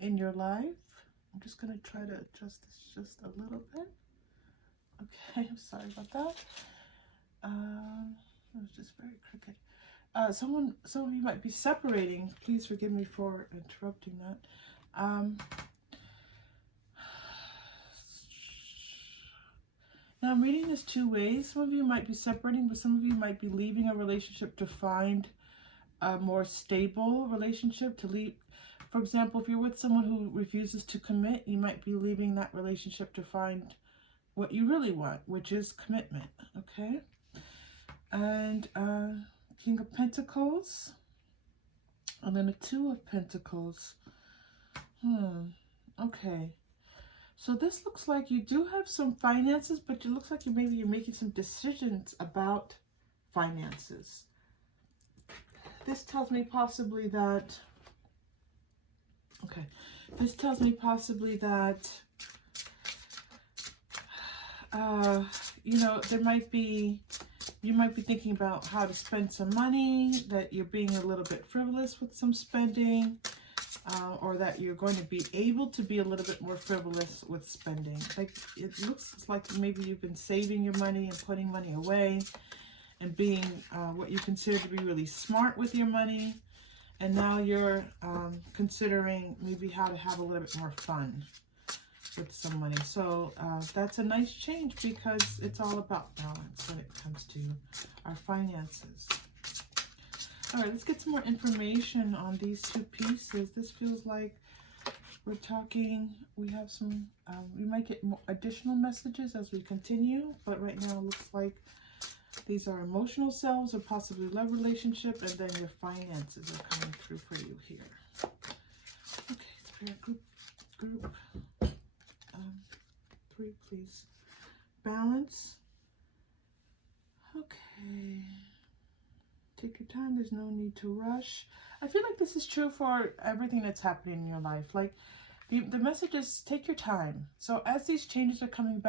in your life. I'm just going to try to adjust this just a little bit. Okay, I'm sorry about that. It was just very crooked. Some of you might be separating. Please forgive me for interrupting that. Now I'm reading this 2 ways. Some of you might be separating, but some of you might be leaving a relationship to find a more stable relationship to leave. For example, if you're with someone who refuses to commit, you might be leaving that relationship to find what you really want, which is commitment, okay? And King of Pentacles, and then a 2 of Pentacles. Okay. So this looks like you do have some finances, but it looks like you're making some decisions about finances. This tells me possibly that, okay, this tells me possibly that, you know, you might be thinking about how to spend some money, that you're being a little bit frivolous with some spending, or that you're going to be able to be a little bit more frivolous with spending. Like, it looks like maybe you've been saving your money and putting money away and being what you consider to be really smart with your money. And now you're considering maybe how to have a little bit more fun with some money. So that's a nice change, because it's all about balance when it comes to our finances. All right, let's get some more information on these two pieces. This feels like we're talking, we have some, we might get more additional messages as we continue, but right now it looks like these are emotional selves or possibly love relationship, and then your finances are coming through for you here. Okay, Spirit group 3, please. Balance. Okay. Take your time. There's no need to rush. I feel like this is true for everything that's happening in your life. Like, the message is take your time. So as these changes are coming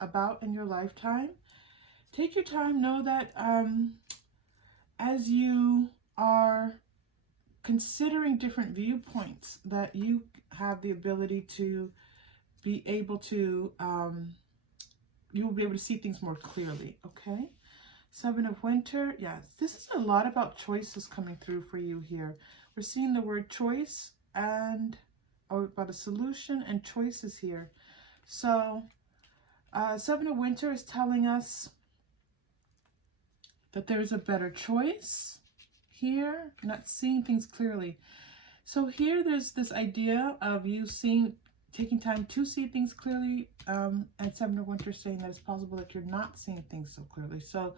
about in your lifetime, take your time. Know that as you are considering different viewpoints, that you have the ability to be able to, you will be able to see things more clearly, okay? 7 of Winter, yes, this is a lot about choices coming through for you here. We're seeing the word choice and, or about a solution and choices here. So 7 of Winter is telling us that there is a better choice here, not seeing things clearly. So here there's this idea of you taking time to see things clearly, and 7 of Winter saying that it's possible that you're not seeing things so clearly. So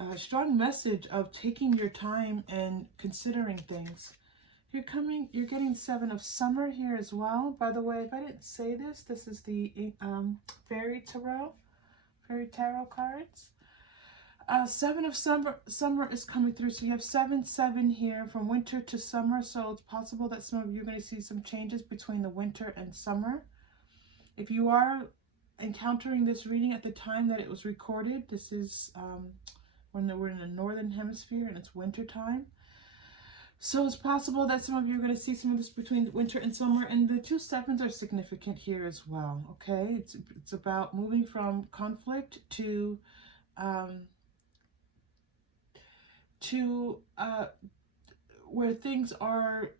a strong message of taking your time and considering things. You're getting 7 of Summer here as well. By the way, if I didn't say this, this is the Fairy Tarot cards. 7 of Summer is coming through. So you have 7 here from winter to summer. So it's possible that some of you are going to see some changes between the winter and summer. If you are encountering this reading at the time that it was recorded, this is when we're in the northern hemisphere and it's winter time. So it's possible that some of you are going to see some of this between winter and summer, and the 2 sevens are significant here as well. Okay, it's about moving from conflict to where things are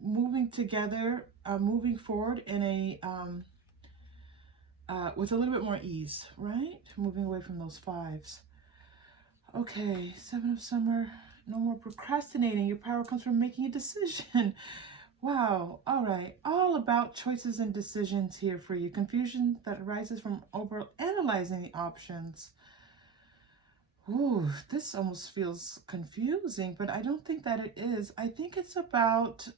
moving together, moving forward in a with a little bit more ease, right? Moving away from those 5s. Okay, 7 of Summer, no more procrastinating. Your power comes from making a decision. Wow, all right. All about choices and decisions here for you. Confusion that arises from overanalyzing the options. Ooh, this almost feels confusing, but I don't think that it is. I think it's about,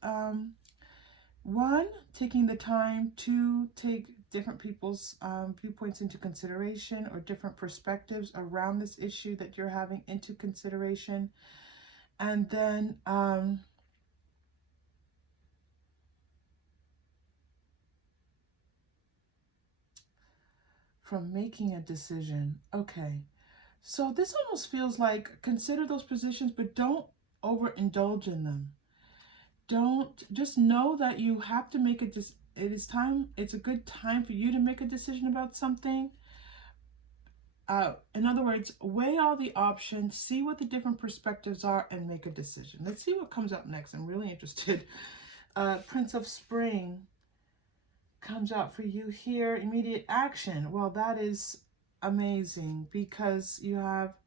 1, taking the time to take different people's viewpoints into consideration, or different perspectives around this issue that you're having into consideration. And then from making a decision. Okay, so this almost feels like consider those positions, but don't overindulge in them. Don't, just know that you have to make it's a good time for you to make a decision about something. In other words, weigh all the options, see what the different perspectives are, and make a decision. Let's see what comes up next. I'm really interested. Prince of Spring comes out for you here. Immediate action. Well, that is amazing, because you have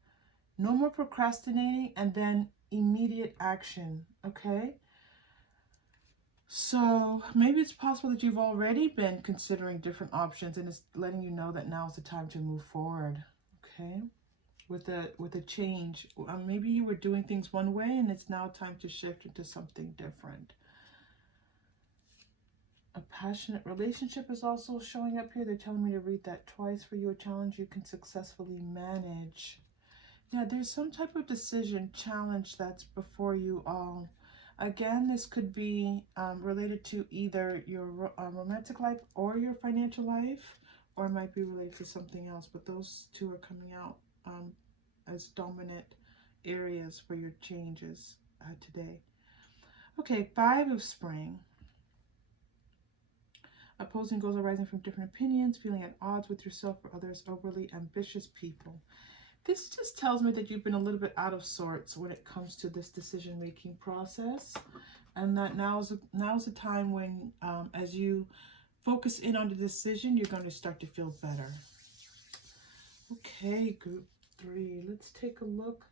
no more procrastinating and then immediate action. Okay. So maybe it's possible that you've already been considering different options, and it's letting you know that now is the time to move forward. Okay, with a change. Maybe you were doing things one way and it's now time to shift into something different. A passionate relationship is also showing up here. They're telling me to read that twice for you. A challenge you can successfully manage. Yeah, there's some type of decision, challenge that's before you all. Again, this could be related to either your romantic life or your financial life, or it might be related to something else. But those two are coming out as dominant areas for your changes today. Okay, 5 of Spring. Opposing goals arising from different opinions, feeling at odds with yourself or others, overly ambitious people. This just tells me that you've been a little bit out of sorts when it comes to this decision-making process, and that now's the time when, as you focus in on the decision, you're going to start to feel better. Okay, group 3. Let's take a look.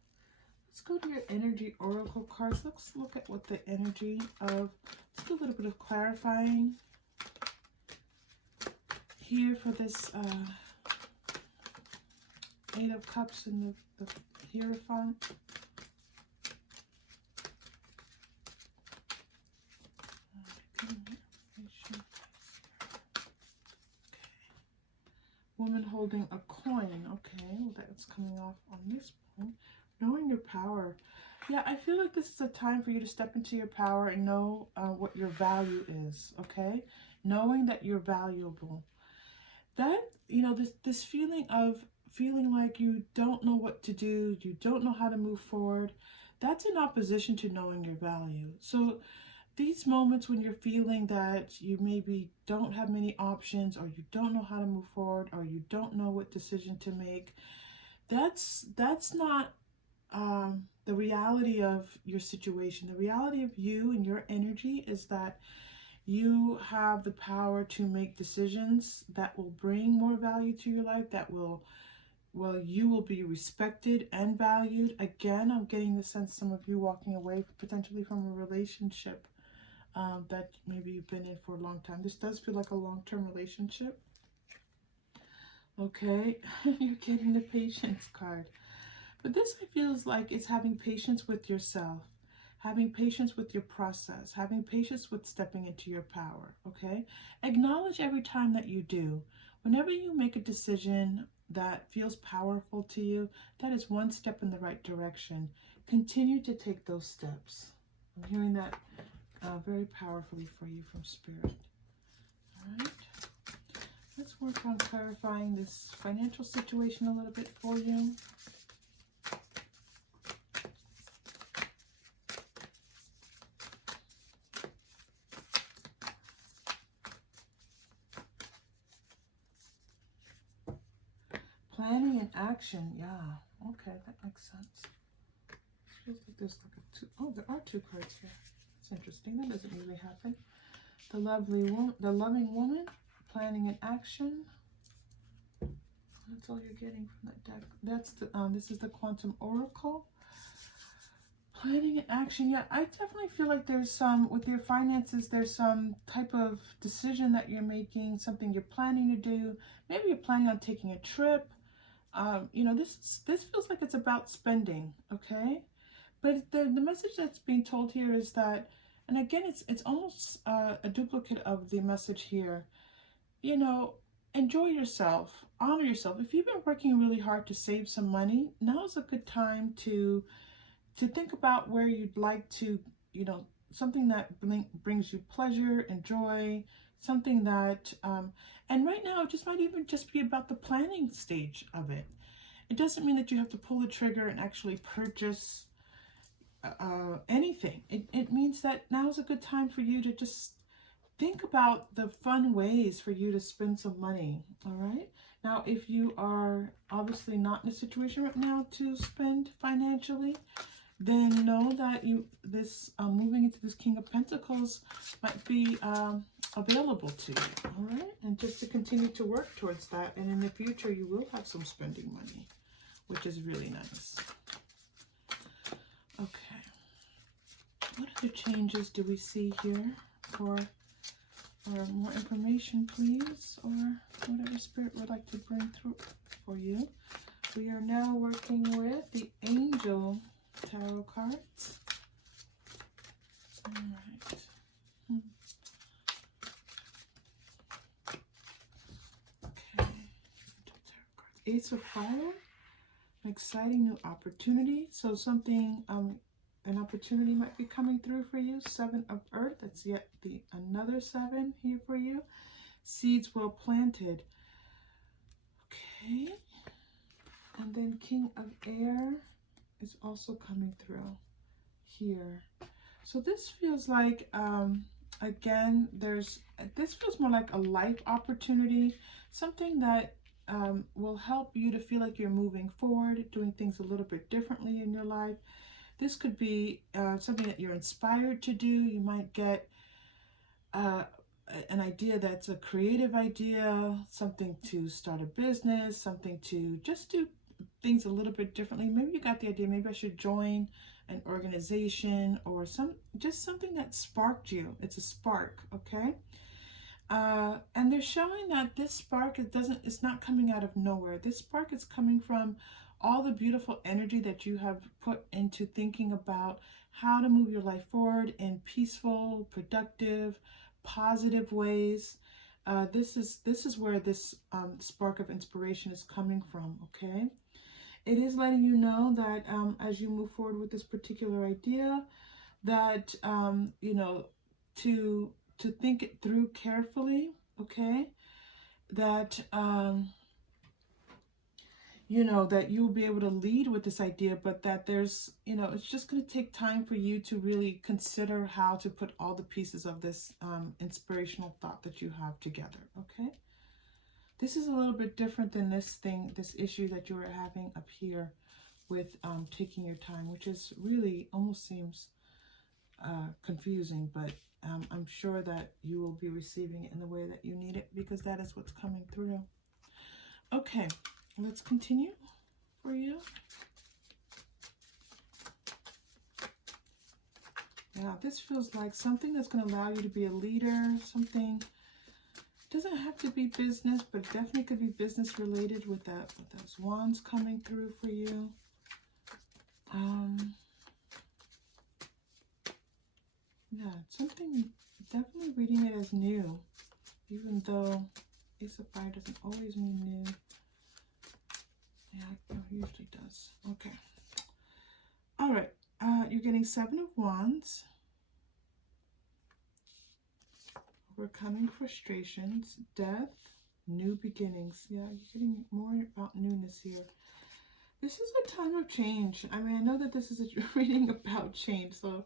Let's go to your energy oracle cards. Let's look at what the energy of, let's do a little bit of clarifying here for this 8 of Cups and the Hierophant. Woman holding a coin. Okay, well, that's coming off on this point. Knowing your power. Yeah, I feel like this is a time for you to step into your power and know what your value is, okay? Knowing that you're valuable. That, you know, this feeling of feeling like you don't know what to do, you don't know how to move forward, that's in opposition to knowing your value. So these moments when you're feeling that you maybe don't have many options, or you don't know how to move forward, or you don't know what decision to make, that's not the reality of your situation. The reality of you and your energy is that you have the power to make decisions that will bring more value to your life, that will, well, you will be respected and valued. Again, I'm getting the sense some of you walking away potentially from a relationship that maybe you've been in for a long time. This does feel like a long-term relationship. Okay, you're getting the Patience card. But this, I feel, is like it's having patience with yourself, having patience with your process, having patience with stepping into your power, okay? Acknowledge every time that you do. Whenever you make a decision that feels powerful to you, that is one step in the right direction. Continue to take those steps. I'm hearing that very powerfully for you from Spirit. All right. Let's work on clarifying this financial situation a little bit for you. Planning and action, yeah, okay, that makes sense. Feels like there's like a 2, oh, there are 2 cards here. That's interesting, that doesn't usually happen. The loving woman, planning and action. That's all you're getting from that deck. That's the, this is the Quantum Oracle. Planning and action, yeah, I definitely feel like there's some, with your finances, there's some type of decision that you're making, something you're planning to do. Maybe you're planning on taking a trip. You know, this feels like it's about spending, okay? But the message that's being told here is that, and again, it's almost a duplicate of the message here. You know, enjoy yourself, honor yourself. If you've been working really hard to save some money, now's a good time to think about where you'd like to, you know, something that brings you pleasure and joy, something that, and right now it just might even just be about the planning stage of it. It doesn't mean that you have to pull the trigger and actually purchase anything. It means that now is a good time for you to just think about the fun ways for you to spend some money, all right? Now, if you are obviously not in a situation right now to spend financially, then know that moving into this King of Pentacles might be available to you, all right? And just to continue to work towards that, and in the future you will have some spending money, which is really nice. Okay, what other changes do we see here for more information, please, or whatever Spirit would like to bring through for you? We are now working with the Angel Tarot cards. All right. Ace of Fire, an exciting new opportunity. So something, an opportunity might be coming through for you. Seven of Earth, that's yet another 7 here for you. Seeds well planted. Okay. And then King of Air is also coming through here. So this feels like, again, this feels more like a life opportunity, something that will help you to feel like you're moving forward, doing things a little bit differently in your life. This could be something that you're inspired to do. You might get an idea that's a creative idea, something to start a business, something to just do things a little bit differently. Maybe you got the idea, maybe I should join an organization or just something that sparked you. It's a spark, okay? And they're showing that this spark, it's not coming out of nowhere. This spark is coming from all the beautiful energy that you have put into thinking about how to move your life forward in peaceful, productive, positive ways. This is where this spark of inspiration is coming from, okay? It is letting you know that as you move forward with this particular idea, that you know, to think it through carefully, okay? That you know, that you'll be able to lead with this idea, but that there's, you know, it's just going to take time for you to really consider how to put all the pieces of this inspirational thought that you have together, okay? This is a little bit different than this issue that you were having up here with taking your time, which is really almost seems confusing, but I'm sure that you will be receiving it in the way that you need it, because that is what's coming through. Okay, let's continue for you. Yeah, this feels like something that's going to allow you to be a leader, something. Doesn't have to be business, but it definitely could be business related with those wands coming through for you. Yeah, something, definitely reading it as new, even though Ace of Fire doesn't always mean new. Yeah, it usually does. Okay. All right. You're getting 7 of Wands. Overcoming frustrations, death, new beginnings. Yeah, you're getting more about newness here. This is a time of change. I mean, I know that this is a reading about change, so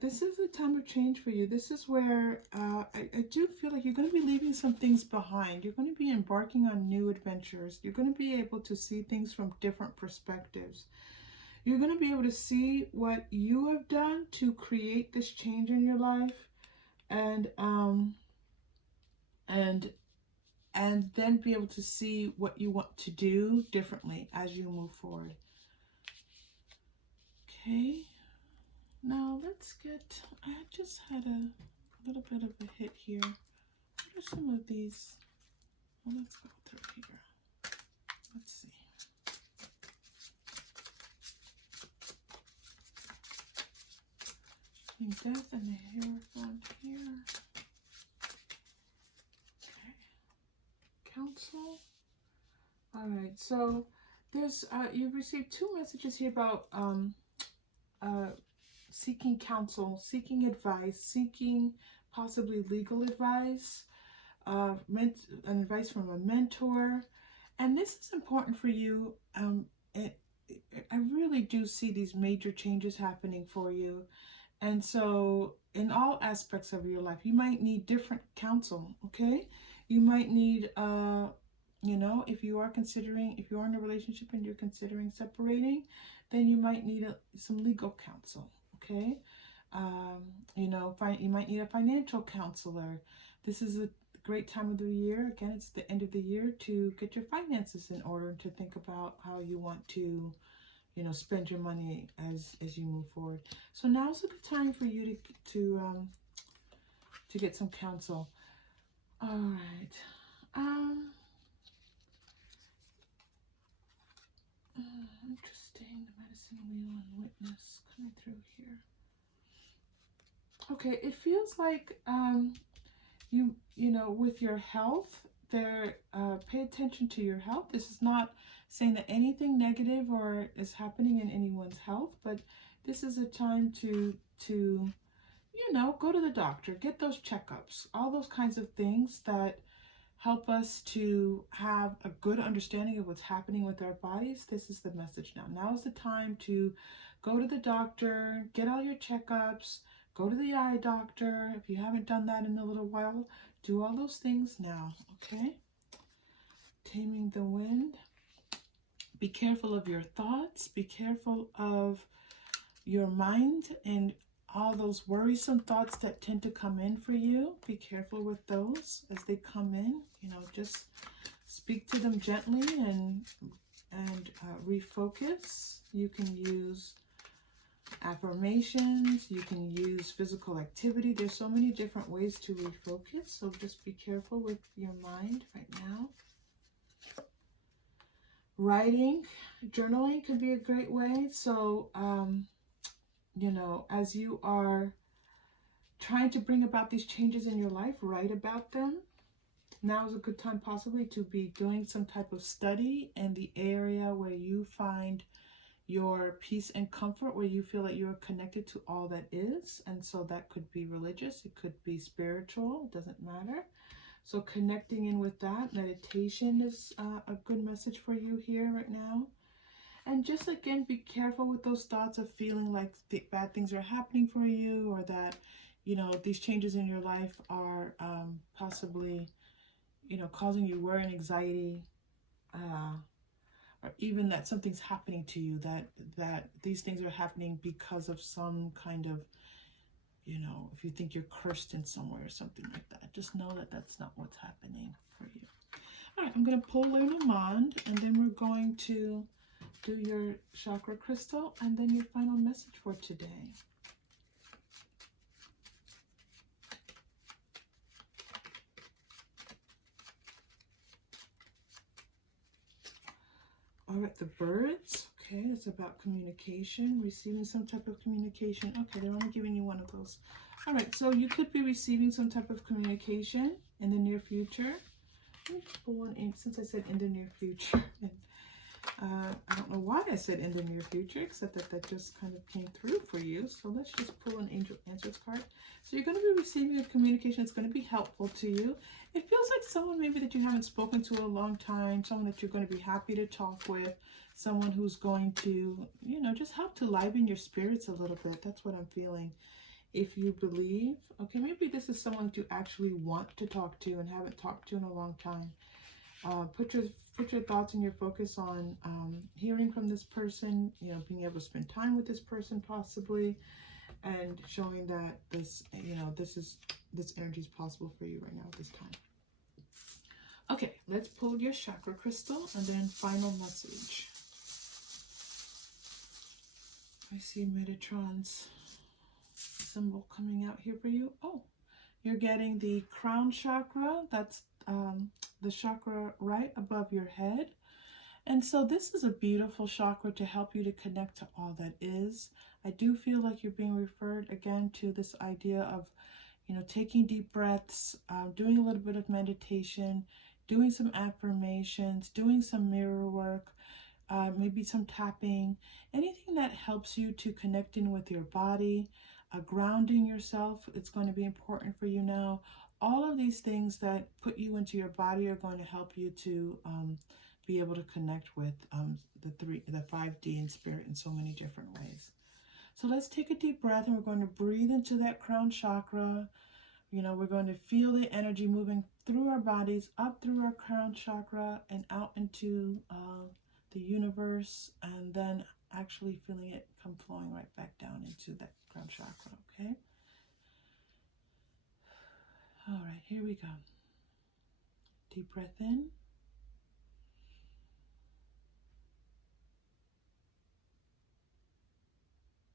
this is a time of change for you. This is where I do feel like you're going to be leaving some things behind. You're going to be embarking on new adventures. You're going to be able to see things from different perspectives. You're going to be able to see what you have done to create this change in your life, and then be able to see what you want to do differently as you move forward. Okay, now let's get, I just had a little bit of a hit here. What are some of these? Well, let's go through here. Let's see. Death and the Hierophant here. Okay. Council. All right, so there's you've received 2 messages here about seeking counsel, seeking advice, seeking possibly legal advice, advice from a mentor. And this is important for you. I really do see these major changes happening for you. And so in all aspects of your life, you might need different counsel, okay? You might need, you know, if you are in a relationship and you're considering separating, then you might need some legal counsel, okay? You know, you might need a financial counselor. This is a great time of the year. Again, it's the end of the year to get your finances in order, to think about how you want to, you know, spend your money as you move forward. So now's a good time for you to get some counsel. All right. Interesting. The Medicine Wheel and Witness coming through here. Okay, it feels like you know, with your health, pay attention to your health. This is not saying that anything negative or is happening in anyone's health, but this is a time to go to the doctor, get those checkups, all those kinds of things that help us to have a good understanding of what's happening with our bodies. This is the message now. Now is the time to go to the doctor, get all your checkups, go to the eye doctor. If you haven't done that in a little while, do all those things now, okay? Taming the wind. Be careful of your thoughts. Be careful of your mind and all those worrisome thoughts that tend to come in for you. Be careful with those as they come in. Just speak to them gently and refocus. You can use affirmations. You can use physical activity. There's so many different ways to refocus. So just be careful with your mind right now. Writing, journaling can be a great way. So, as you are trying to bring about these changes in your life, write about them. Now is a good time possibly to be doing some type of study in the area where you find your peace and comfort, where you feel that you are connected to all that is. And so that could be religious, it could be spiritual, it doesn't matter. So connecting in with that, meditation is a good message for you here right now. And just again, be careful with those thoughts of feeling like bad things are happening for you, or that, these changes in your life are possibly, causing you worry and anxiety, or even that something's happening to you, that these things are happening because of some kind of, if you think you're cursed in somewhere or something like that. Just know that that's not what's happening for you. All right, I'm going to pull Lenormand, and then we're going to do your chakra crystal and then your final message for today. All right, the birds. Okay, it's about communication, receiving some type of communication. Okay, they're only giving you one of those. All right, so you could be receiving some type of communication in the near future. Let me pull one in, since I said in the near future. I don't know why I said in the near future, except that just kind of came through for you. So let's just pull an Angel Answers card. So you're going to be receiving a communication that's going to be helpful to you. It feels like someone maybe that you haven't spoken to in a long time, someone that you're going to be happy to talk with, someone who's going to, just help to liven your spirits a little bit. That's what I'm feeling. If you believe, okay, maybe this is someone that you actually want to talk to and haven't talked to in a long time. Put your thoughts and your focus on hearing from this person, being able to spend time with this person possibly, and showing that this energy is possible for you right now at this time. Okay, let's pull your chakra crystal and then final message. I see Metatron's symbol coming out here for you. Oh, you're getting the crown chakra. That's the chakra right above your head. And so this is a beautiful chakra to help you to connect to all that is. I do feel like you're being referred again to this idea of, taking deep breaths, doing a little bit of meditation, doing some affirmations, doing some mirror work, maybe some tapping, anything that helps you to connect in with your body, grounding yourself. It's going to be important for you now. All of these things that put you into your body are going to help you to be able to connect with the 5D in spirit in so many different ways. So let's take a deep breath, and we're going to breathe into that crown chakra. We're going to feel the energy moving through our bodies, up through our crown chakra and out into the universe, and then actually feeling it come flowing right back down into that crown chakra, okay? All right, here we go. Deep breath in.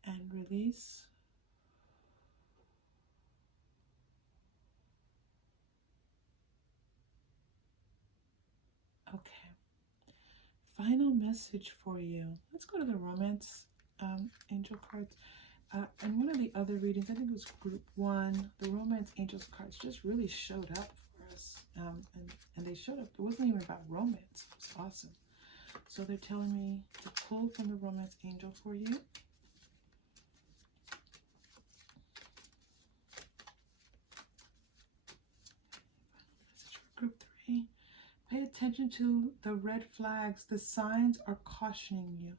And release. Okay. Final message for you. Let's go to the romance angel cards. And one of the other readings, I think it was group 1, the romance angels cards just really showed up for us. and they showed up. It wasn't even about romance. It was awesome. So they're telling me to pull from the romance angel for you. Message for group 3. Pay attention to the red flags. The signs are cautioning you.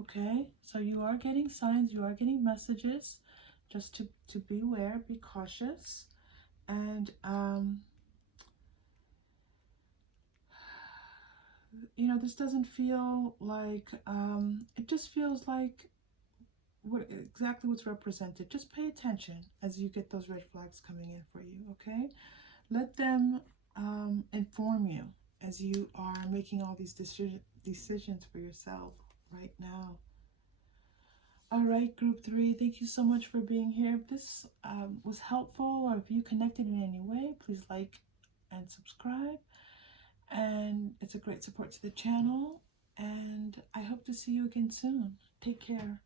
Okay, so you are getting signs, you are getting messages. Just to beware, be cautious. And you know, this doesn't feel like it just feels like exactly what's represented. Just pay attention as you get those red flags coming in for you. Okay, let them inform you as you are making all these decisions for yourself right now. All right, group 3, thank you so much for being here. If this was helpful, or if you connected in any way, please like and subscribe. And it's a great support to the channel. And I hope to see you again soon. Take care.